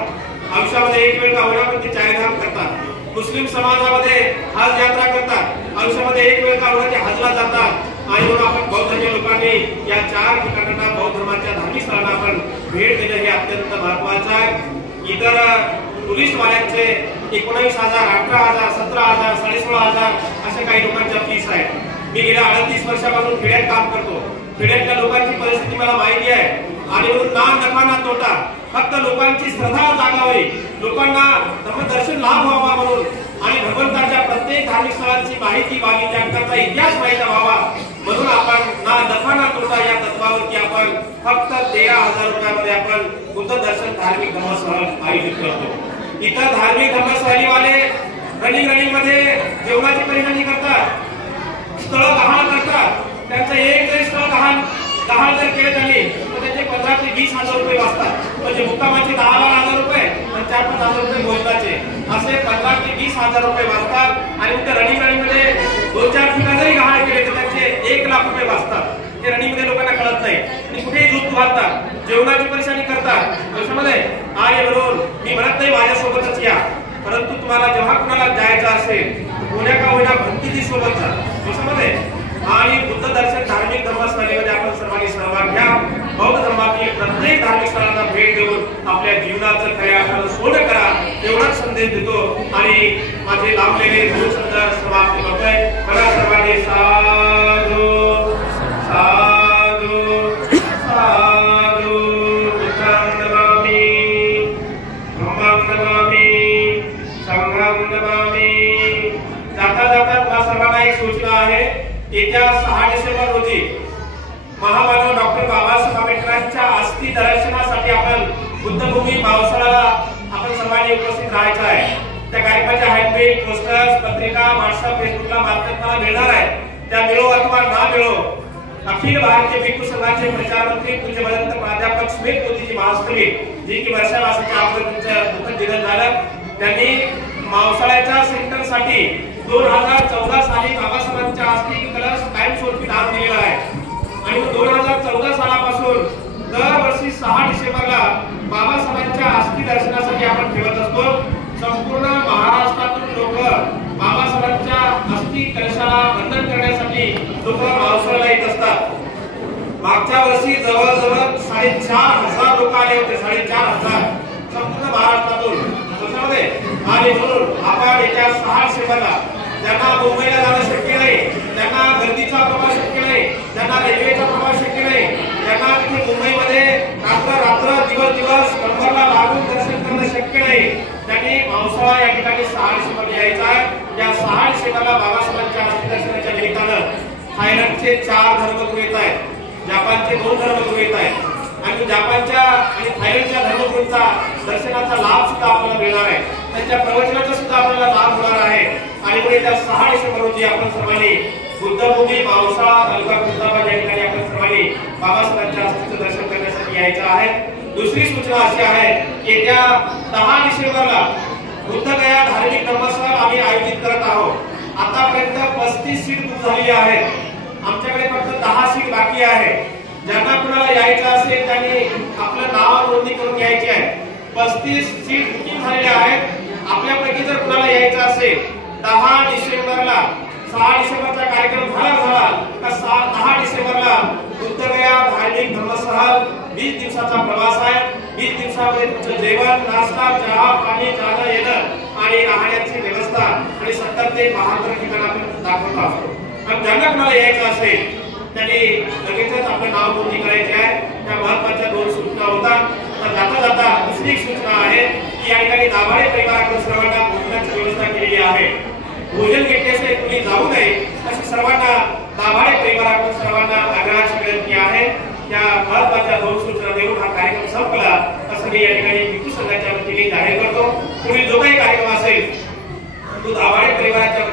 आयुष्यामध्ये एक वेळ का होईना पण ते चारिधाम करतात. मुस्लिम समाजामध्ये हज यात्रा करतात, आयुष्यामध्ये एक वेळ का होईना ते हजला जातात. आणि म्हणून आपण बौद्ध लोकांनी या 4 ठिकाणांना बौद्ध धर्माच्या धार्मिक स्थळांना आपण भेट देणं हे अत्यंत महत्वाचं आहे. इतर पोलीस वाल्यांचे 19,000, 18,000, 17,000, 16,500 अशा काही लोकांच्या फीस आहेत. मी गेल्या 38 वर्षापासून खेड्यात काम करतो. खेड्यातल्या लोकांची परिस्थिती मला माहिती आहे. आणि म्हणून ना नफा ना तोटा, फक्त लोकांची श्रद्धा जागावी, लोकांना धर्मदर्शन लाभ व्हावा म्हणून आणि भगवंताच्या प्रत्येक धार्मिक स्थळांची माहिती व्हावी, त्यांचा इतिहास माहिती व्हावा म्हणून आपण ना नफा ना तोटा या तत्वावरती आपण फक्त 13,000 रुपयामध्ये आपण बुद्ध दर्शन धार्मिक धर्मस्थळ आयोजित करतो. इतर धार्मिक धर्मस्थळीवाले रनिंग मध्ये जेवणाची परिहानी करतात, स्थळ गहाण करतात. त्यांचं एक जरी स्थळ गहाण जर केलं त्यांनी तर त्याचे 15,000 ते 20,000 रुपये वाचतात. म्हणजे मुक्कामाचे 10,000 रुपये आणि 4-5,000 रुपये भोजनाचे असे 15,000 ते 20,000 रुपये वाचतात. आणि त्या रनिंग मध्ये 2-4 ठिकाण जरी गहाण केले तर त्याचे 1,00,000 रुपये वाचतात. ते रनिंग मध्ये लोकांना कळत नाही आणि कुठेही झोप घालतात, जेवणाची परेशानी करतात आयुष्यामध्ये. आणि म्हणून मी म्हणत नाही माझ्यासोबतच या, परंतु तुम्हाला जेव्हा कुणाला जायचं असेल कोण्या का होईना भक्तीची सोबत जा आयुष्यामध्ये. आणि बुद्ध दर्शन धार्मिक धर्मस्थळीमध्ये आपण सर्वांनी सहभाग घ्या. बौद्ध धर्मातील प्रत्येक धार्मिक स्थळांना भेट देऊन आपल्या जीवनाचं खऱ्या अर्थानं सोनं करा एवढाच संदेश देतो. आणि माझे लांबलेले दूरसंच समाप्ती करतोय. मला सर्वांनी साधू साधू साधू बुद्धं नमामि, धम्मं नमामि, संघं नमामि. जाता जाता मला सर्वांना एक सूचना आहे. येत्या 6 डिसेंबर रोजी महामानव डॉक्टर बाबासाहेब आंबेडकरांच्या अस्थि दर्शनासाठी आपण बुद्धभूमी पावसाळ्याला आपण सर्वांनी उपस्थित राहायचं आहे. त्या कार्यक्रमाच्या हँडबिल, पोस्टर्स, पत्रिका, व्हॉट्सअप, फेसबुकला माध्यमाला मिळणार आहे. त्या मिळो अथवा ना मिळो, अखिल भारतीय भिक्खू संघाचे प्रचार मंत्री पूज्य भदंत प्राध्यापक स्मित मोदीजी महास्थळी जी की वर्षावासाच्या अगोदर त्यांचं दुःखद निधन झालं, त्यांनी पावसाळ्याच्या सेंटरसाठी 2014 साली बाबासाहेबांच्या अस्थि कलश कायमस्वरूपी दान दिलेला आहे. आणि 2014 सालापासून दरवर्षी 6 डिसेंबरला बाबासाहेबांच्या अस्थि दर्शनासाठी आपण ठेवत असतो. संपूर्ण महाराष्ट्रातून लोक बाबासाहेबांच्या अस्थि कलशाला वंदन करण्यासाठी लोक पावसाळ्याला येत असतात. मागच्या वर्षी जवळजवळ 4,500 लोक आले होते, 4,500 संपूर्ण महाराष्ट्रातून. आणि म्हणून आपण येत्या 6 डिसेंबरला ज्यांना मुंबईला जाणं शक्य नाही, ज्यांना गर्दीचा प्रवास शक्य नाही, ज्यांना रेल्वेचा प्रवास शक्य नाही, ज्यांना तिथे मुंबईमध्ये रात्र दिवस कंबरला लागून दर्शन करणं शक्य नाही, त्यांनी पावसाळा या ठिकाणी 6 डिसेंबरला यायचा आहे. या 6 डिसेंबरला बाबासाहेबांच्या अस्थि दर्शनाच्या निमित्तानं थायलंडचे 4 धर्मगुरू येत आहेत. जपानचे 2 धर्मगुरू येत आहेत आणि जपानच्या आणि थायलंडच्या धर्मगुरूंचा दर्शनाचा लाभ सुद्धा आपल्याला मिळणार आहे, त्यांच्या प्रवचनाचा सुद्धा आपल्याला लाभ होणार आहे। आणि पुढे त्या 6 डिसेंबर रोजी आपण सर्वांनी बुद्धभूमी पावसाळा तालुका खुलताबाद या ठिकाणी आपण सर्वांनी बाबासाहेबांच्या अस्थीचं दर्शन करण्यासाठी यायचं आहे। दुसरी सूचना अशी आहे, येत्या 10 डिसेंबरला बुद्धगया धार्मिक धम्मस्थळ आम्ही आयोजित करत आहोत। आतापर्यंत 35 सीट बुक झालेली आहेत, आमच्याकडे फक्त 10 सीट बाकी आहे। ज्यांना कुणाला यायचं असेल त्यांनी आपलं नाव नोंदणी करून यायची आहे। 35 सीट बुकिंग झालेल्या आहेत। आपल्यापैकी जर कुणाला यायचं असेल 10 डिसेंबरला 6 डिसेंबरचा कार्यक्रम झाला का 10 डिसेंबरला बुद्धगया धार्मिक धम्मस्थळ 20 दिवसाचा प्रवास आहे। 20 दिवसामध्ये तुमचं जेवण नाश्ता चहा पाणी जाणं येणं आणि राहण्याची व्यवस्था आणि 70 ते 72 ठिकाण आपण दाखवत आहोत। आणि ज्यांना कुणाला यायचं असेल त्यांनी लगेचच आपलं नाव नोंदणी करायची आहे। त्या महत्वाच्या 2 सूचना होतात। तर जाता जाता दुसरी एक सूचना आहे की या ठिकाणी दाभाडे परिवाराकडून सर्वांना भोजनाची व्यवस्था केलेली आहे। भोजन घेतल्याशिवाय कुणी जाऊ नये अशी सर्वांना दाभाडे परिवाराकडून सर्वांना आग्रहाची विनंती आहे। त्या महत्वाच्या 2 सूचना देऊन हा कार्यक्रम संपला असं मी या ठिकाणी भिक्खू संघाच्या वतीने जाहीर करतो। पुढील जो काही कार्यक्रम असेल तो दाभाडे परिवाराच्या